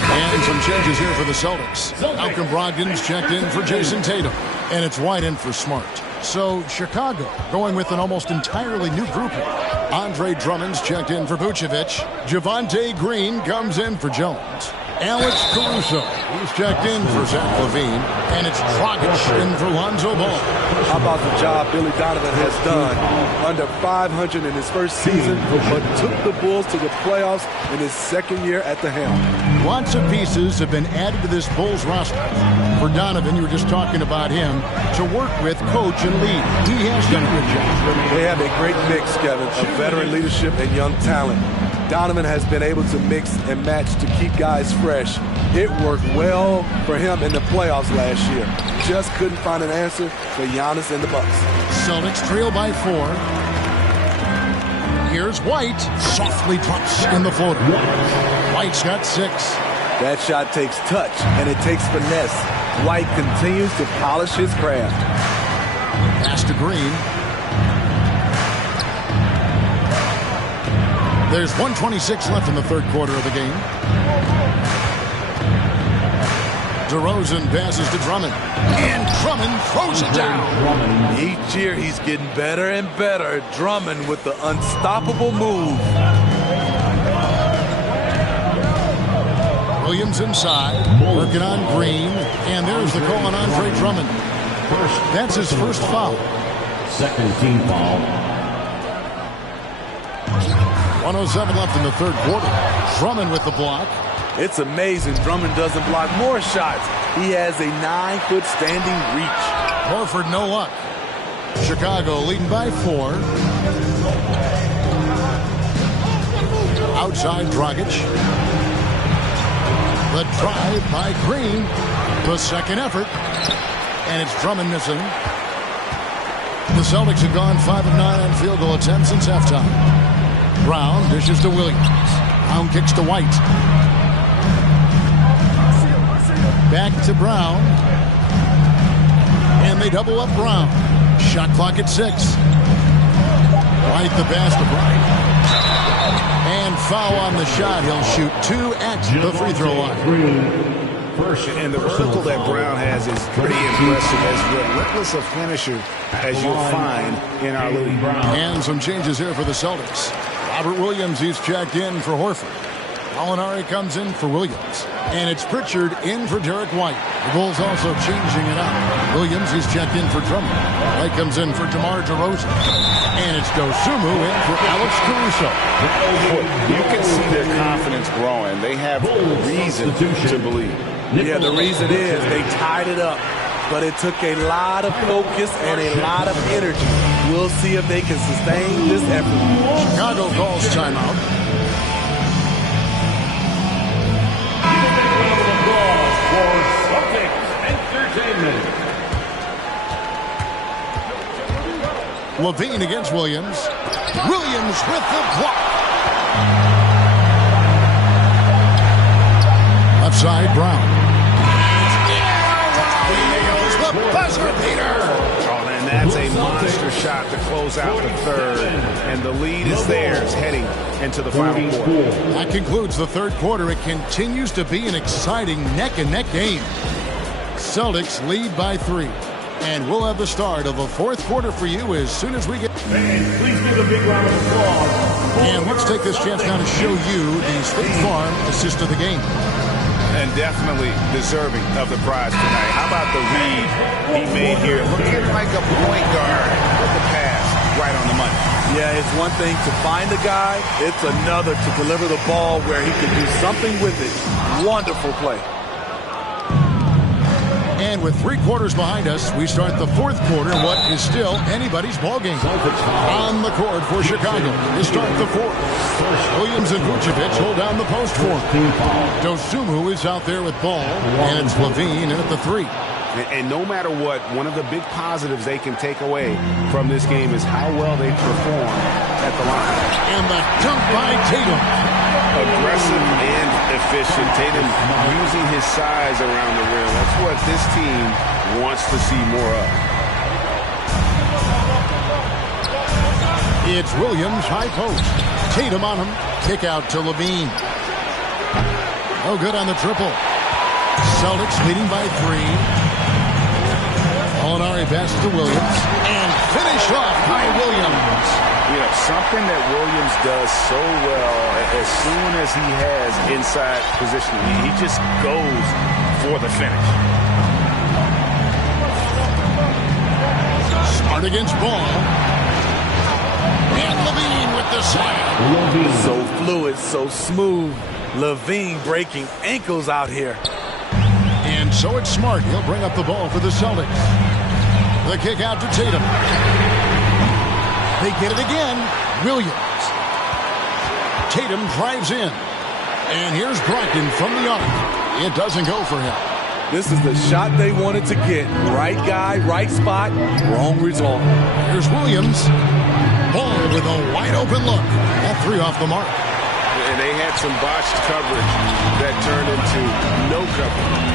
And some changes here for the Celtics. Malcolm Brogdon's checked in for Jason Tatum. And it's White in for Smart. So Chicago going with an almost entirely new grouping. Andre Drummond's checked in for Vucevic. Javonte Green comes in for Jones. Alex Caruso, he's checked in for Zach LaVine. And it's Dragic in for Lonzo Ball. How about the job Billy Donovan has done? Under 500 in his first season, but took the Bulls to the playoffs in his second year at the helm. Lots of pieces have been added to this Bulls roster. For Donovan, you were just talking about him, to work with, coach, and lead. He has done a good job. They have a great mix, Kevin, of veteran leadership and young talent. Donovan has been able to mix and match to keep guys fresh. It worked well for him in the playoffs last year. Just couldn't find an answer for Giannis and the Bucks. Celtics trail by 4. Here's White. Softly drops in the floater. White's got 6. That shot takes touch, and it takes finesse. White continues to polish his craft. Pass to Green. There's 1:26 left in the third quarter of the game. DeRozan passes to Drummond. And Drummond throws it down. Each year he's getting better and better. Drummond with the unstoppable move. Williams inside, working on Green, and there's the call on Andre Drummond. That's his first foul. Second team foul. 1:07 left in the third quarter. Drummond with the block. It's amazing Drummond doesn't block more shots. He has a 9-foot standing reach. Horford no luck. Chicago leading by 4. Outside Dragic. The drive by Green. The second effort. And it's Drummond missing. The Celtics have gone 5 of 9 on field goal attempts since halftime. Brown dishes to Williams. Brown kicks to White. Back to Brown. And they double up Brown. Shot clock at 6. White the pass to Bryant. And foul on the shot. He'll shoot 2 at the free throw line. And the vertical that Brown has is pretty impressive, as relentless a finisher as you'll find in our league. And some changes here for the Celtics. Robert Williams, he's checked in for Horford. Molinari comes in for Williams. And it's Pritchard in for Derek White. The Bulls also changing it up. Williams, he's checked in for Drummond. White comes in for DeMar DeRozan. And it's Dosunmu in for Alex Caruso. You can see their confidence growing. They have reason to believe. Yeah, the reason is they tied it up. But it took a lot of focus and a lot of energy. We'll see if they can sustain this effort. Chicago calls timeout. For Celtics Entertainment. LaVine against Williams. Williams with the block. Left side, Brown. The buzzer beater. Oh, and that's a monster shot to close out the third. And the lead is theirs heading into the final quarter. That concludes the third quarter. It continues to be an exciting neck-and-neck game. Celtics lead by 3. And we'll have the start of the fourth quarter for you as soon as we get... And please give a big round of applause. And let's take this chance now to show you the State Farm assist of the game. And definitely deserving of the prize tonight. How about the read he made here? Looking like a point guard with the pass right on the money. Yeah, it's one thing to find a guy. It's another to deliver the ball where he can do something with it. Wonderful play. And with 3 quarters behind us, we start the 4th quarter in what is still anybody's ballgame. On the court for Chicago to start the 4th. Williams and Vucevic hold down the post for him. Dosunmu is out there with ball, and it's Levine at the 3. And no matter what, one of the big positives they can take away from this game is how well they perform at the line. And the dunk by Tatum. Aggressive and efficient. Tatum using his size around the rim. That's what this team wants to see more of. It's Williams, high post. Tatum on him. Kick out to Levine. Oh, good on the triple. Celtics leading by 3. Molinari passes to Williams. And finished off by Williams. You know, something that Williams does so well, as soon as he has inside positioning, he just goes for the finish. Smart against ball. And Levine with the slam. So fluid, so smooth. Levine breaking ankles out here. And so it's Smart. He'll bring up the ball for the Celtics. The kick out to Tatum. They get it again. Williams. Tatum drives in. And here's Brogdon from the arc. It doesn't go for him. This is the shot they wanted to get. Right guy, right spot, wrong result. Here's Williams. Ball with a wide open look. That 3 off the mark. And they had some botched coverage that turned into no coverage.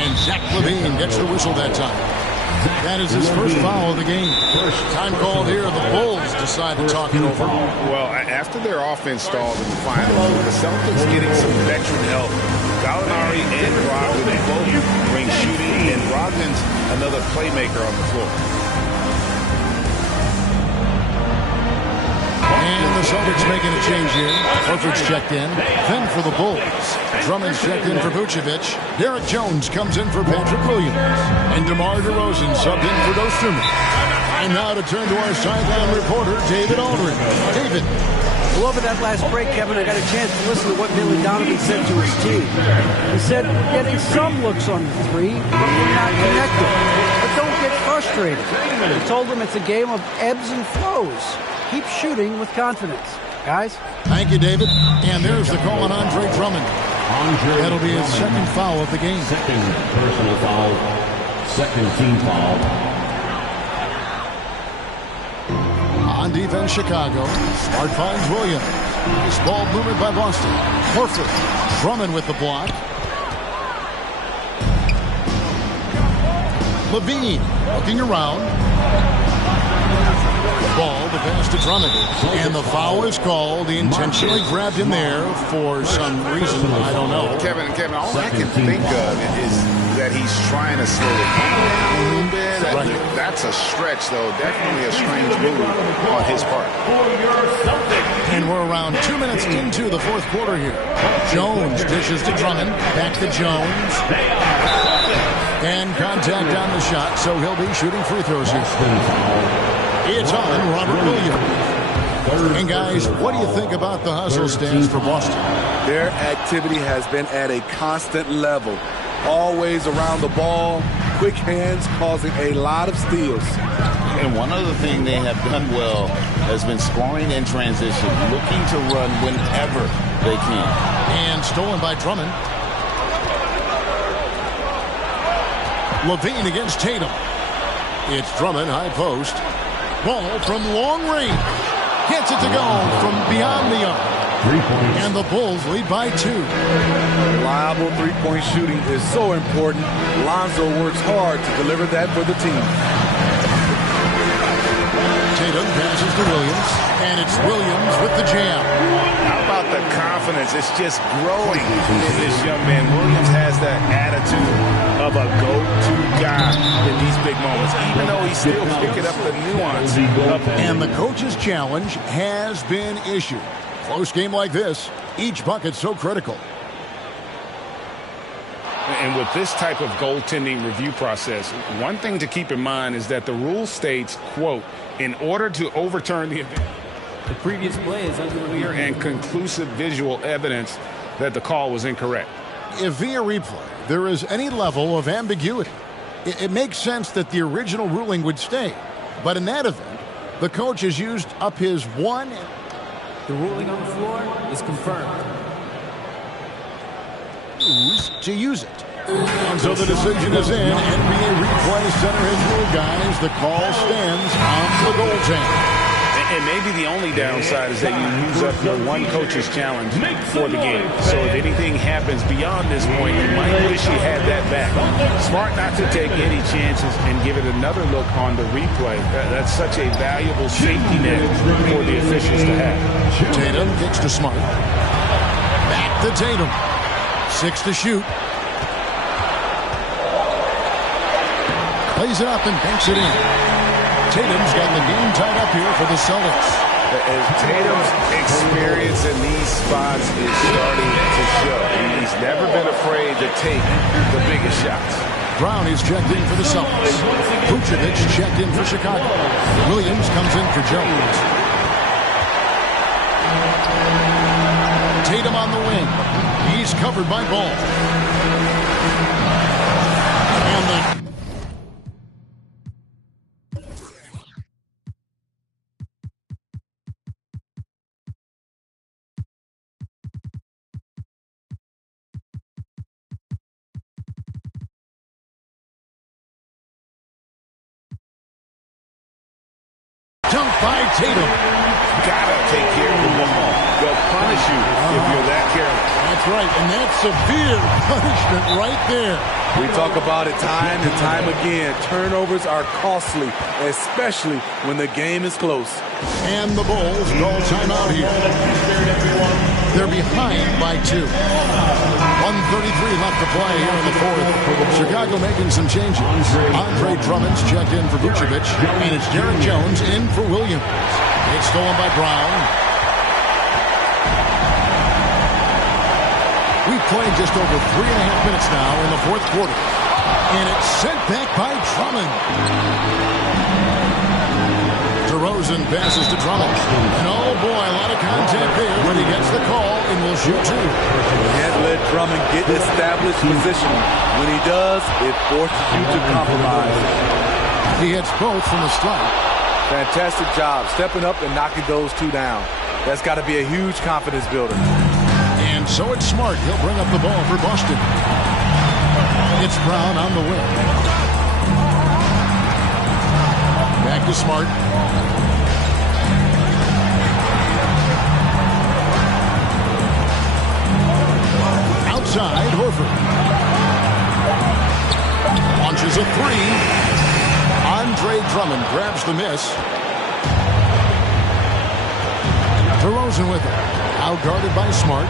And Zach LaVine gets the whistle that time. That is his first foul of the game. Time called here. The Bulls decide to talk it over. Well, after their offense stalled in the finals, the Celtics getting some veteran help. Gallinari and Brogdon both bring shooting, and Brogdon's another playmaker on the floor. And the Celtics making a change here. Horford's checked in. Then for the Bulls. Drummond's checked in for Vucevic. Derek Jones comes in for Patrick Williams. And DeMar DeRozan subbed in for Dosunmu. And now to turn to our sideline reporter, David Aldridge. David. Well, over that last break, Kevin, I got a chance to listen to what Billy Donovan said to his team. He said, we're getting some looks on the 3, but we're not connected. But don't get frustrated. He told them it's a game of ebbs and flows. Keep shooting with confidence. Guys? Thank you, David. And there's the call on Andre Drummond. That'll be his second foul of the game. Second personal foul. Second team foul. On defense, Chicago. Smart finds Williams. This ball movement by Boston. Horford. Drummond with the block. Levine looking around. Ball, the pass to Drummond. And the foul is called. He intentionally grabbed him there for some reason. I don't know. Kevin, all I can think of is that he's trying to slow it down a little bit. Right. That's a stretch, though. Definitely a strange move on his part. And we're around 2 minutes into the 4th quarter here. Jones dishes to Drummond. Back to Jones. And contact on the shot, so he'll be shooting free throws here. It's on Robert Williams. And guys, what do you think about the hustle stance for Boston? Their activity has been at a constant level. Always around the ball, quick hands causing a lot of steals. And one other thing they have done well has been scoring in transition, looking to run whenever they can. And stolen by Drummond. Levine against Tatum. It's Drummond, high post. Ball from long range. Gets it to go from beyond the arc. And the Bulls lead by 2. Reliable three-point shooting is so important. Lonzo works hard to deliver that for the team. Tatum passes to Williams. And it's Williams with the jam. How about the confidence? It's just growing in this young man. Williams has that attitude of a go-to guy in these big moments, even though he's still picking up the nuance. And the coach's challenge has been issued. Close game like this, each bucket so critical. And with this type of goaltending review process, one thing to keep in mind is that the rule states, quote, in order to overturn the event, the previous play is under clear and conclusive visual evidence that the call was incorrect. if via replay there is any level of ambiguity, it makes sense that the original ruling would stay. But in that event, the coach has used up his one. The ruling on the floor is confirmed. To use it. And so the decision is in. NBA Replay Center has ruled, guys. The call stands on the goaltender. And maybe the only downside is that you use up your one coach's challenge for the game. So if anything happens beyond this point, you might wish you had that back. Smart not to take any chances and give it another look on the replay. That's such a valuable safety net for the officials to have. Tatum kicks to Smart. Back to Tatum. 6 to shoot. Plays it up and banks it in. Tatum's got the game tied up here for the Celtics. As Tatum's experience in these spots is starting to show. He's never been afraid to take the biggest shots. Brown is checked in for the Celtics. Vucevic checked in for Chicago. Williams comes in for Jones. Tatum on the wing. He's covered by Ball. And the dunk by Tatum. Gotta take care of the ball. They'll punish you if you're that careless. That's right, and that's severe punishment right there. We talk about it time and time again. Turnovers are costly, especially when the game is close. And the Bulls call timeout here. They're behind by 2. 1:33 left to play here in the fourth. Chicago making some changes. Andre Drummond's checked in for Vucevic, and it's Derek Jones in for Williams. It's stolen by Brown. We've played just over 3.5 minutes now in the fourth quarter. And it's sent back by Drummond. DeRozan passes to Drummond. And oh boy, a lot of contact there, but he gets the call and will shoot 2. Can't let Drummond get established position. When he does, it forces you to compromise. He hits both from the strike. Fantastic job stepping up and knocking those 2 down. That's got to be a huge confidence builder. And so it's Smart. He'll bring up the ball for Boston. It's Brown on the wing. Back to Smart. Outside, Horford. Launches a 3. Andre Drummond grabs the miss. DeRozan with it. Out guarded by Smart.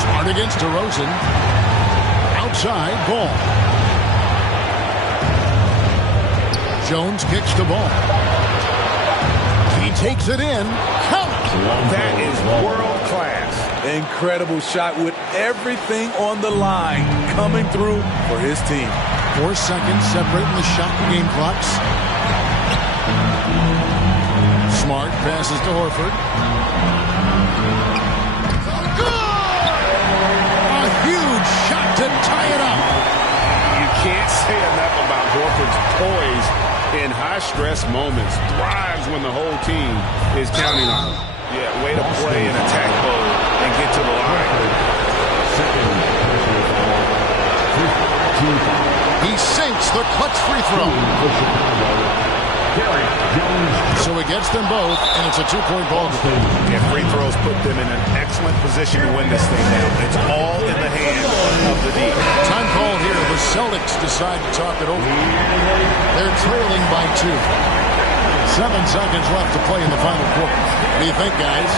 Smart against DeRozan. Outside, Ball. Jones kicks the ball. He takes it in. Count! That is world class. Incredible shot with everything on the line coming through for his team. 4 seconds separating the shot and game clocks. Smart passes to Horford. Good! A huge shot to tie it up. You can't say enough about Horford's poise in high-stress moments. Thrives when the whole team is counting on him. Yeah, way to play in attack mode and get to the line. He sinks the clutch free throw. So he gets them both, and it's a 2-point ball game. Yeah, free throws put them in an excellent position to win this thing now. It's all in the hands of the D. Time call here. The Celtics decide to talk it over. They're trailing by 2. 7 seconds left to play in the final quarter. What do you think, guys?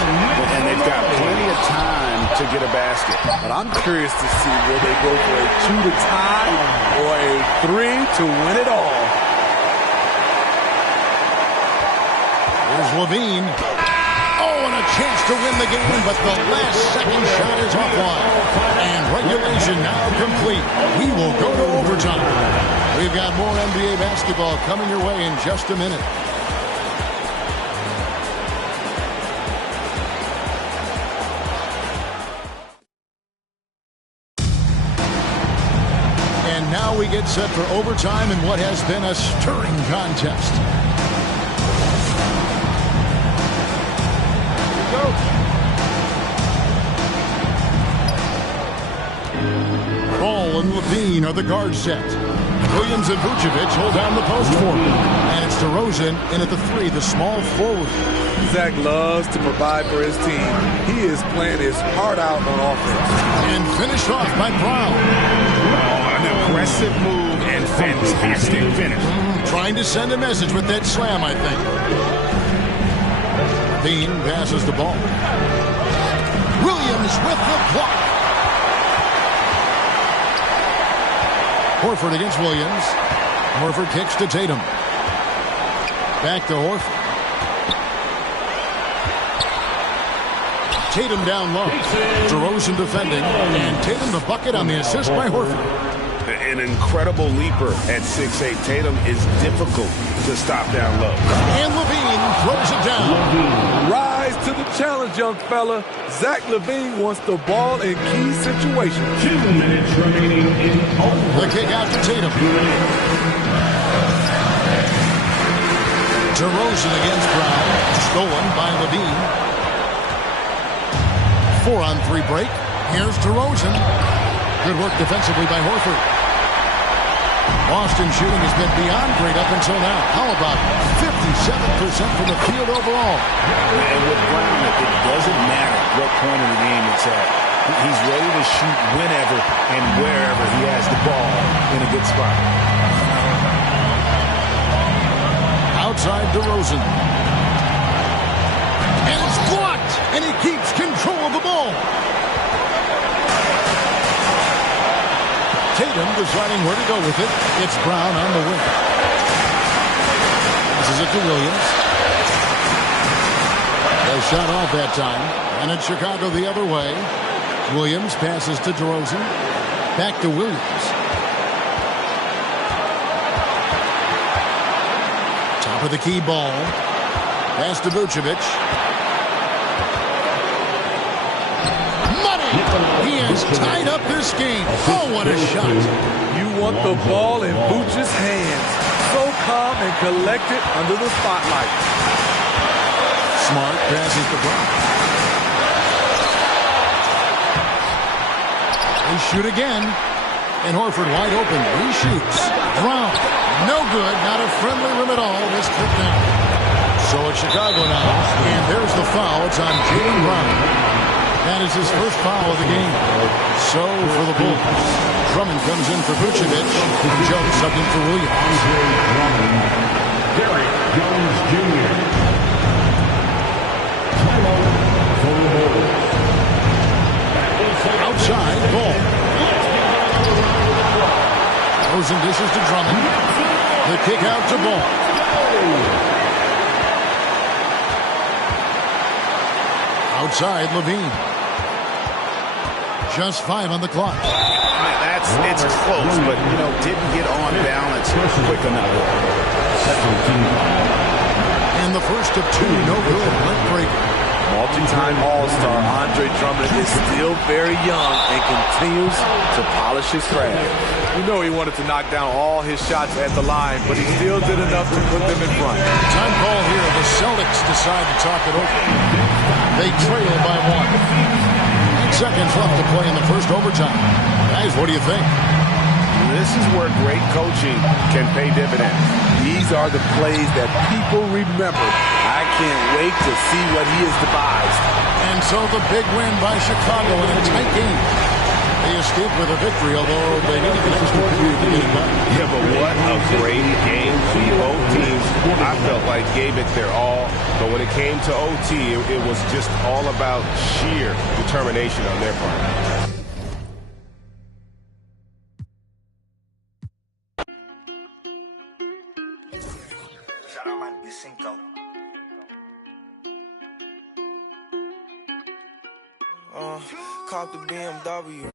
And they've got plenty of time to get a basket. But I'm curious to see will they go for a 2 to tie or a 3 to win it all. Here's Levine. Oh, and a chance to win the game, but the last second shot is offline. And regulation now complete. We will go to overtime. We've got more NBA basketball coming your way in just a minute. get set for overtime in what has been a stirring contest. Ball and Levine are the guard set. Williams and Vucevic hold down the post for him. And it's DeRozan in at the 3, the small forward. Zach loves to provide for his team. He is playing his heart out on offense. And finished off by Brown. Oh, an aggressive move and fantastic finish. Trying to send a message with that slam, I think. Bean passes the ball. Williams with the block. Horford against Williams. Horford kicks to Tatum. Back to Horford. Tatum down low. DeRozan defending. And Tatum the bucket on the assist by Horford. An incredible leaper at 6'8". Tatum is difficult to stop down low. And Levine throws it down. Rise to the challenge, young fella. Zach LaVine wants the ball in key situations. 2 minutes remaining in the kick out to Tatum. DeRozan against Brown. Stolen by Levine. 4-on-3 break. Here's DeRozan. Good work defensively by Horford. Boston shooting has been beyond great up until now. How about 57% from the field overall? And with Brown, it doesn't matter what point of the game it's at. He's ready to shoot whenever and wherever he has the ball in a good spot. Outside DeRozan. And it's blocked. And he keeps control of the ball. Tatum deciding where to go with it. It's Brown on the wing. This is it to Williams. They shot off that time. And it's Chicago the other way. Williams passes to DeRozan. Back to Williams. Top of the key ball. Pass to Vucevic. He has tied up this game. Oh, what a shot. You want the ball in Vooch's hands. So calm and collected under the spotlight. Smart passes to Brown. They shoot again. And Horford wide open. He shoots. Brown. No good. Not a friendly rim at all. This trip down. So it's Chicago now. And there's the foul. It's on Jaylen Brown. That is his first foul of the game. So for the Bulls, Drummond comes in for Vucevic. Joe subbed in for Williams. Derrick Jones Jr. For the Bulls. Outside, ball. Rosen dishes to Drummond. The kick out to Ball. Outside, Levine. Just 5 on the clock. It's close, but, didn't get on balance quick enough. And the first of 2, no good. Leg breaker. Multi-time All-Star Andre Drummond is still very young and continues to polish his craft. You know he wanted to knock down all his shots at the line, but he still did enough to put them in front. Time call here. The Celtics decide to talk it over. They trail by 1. 8 seconds left to play in the first overtime. Guys, what do you think? This is where great coaching can pay dividends. These are the plays that people remember. I can't wait to see what he has devised. And so the big win by Chicago in a tight game. They escaped with a victory, although they needed an extra period to get it back. Yeah, but what a great game. Both teams, I felt like, gave it their all. But when it came to OT, it was just all about sheer determination on their part. Cop the BMW.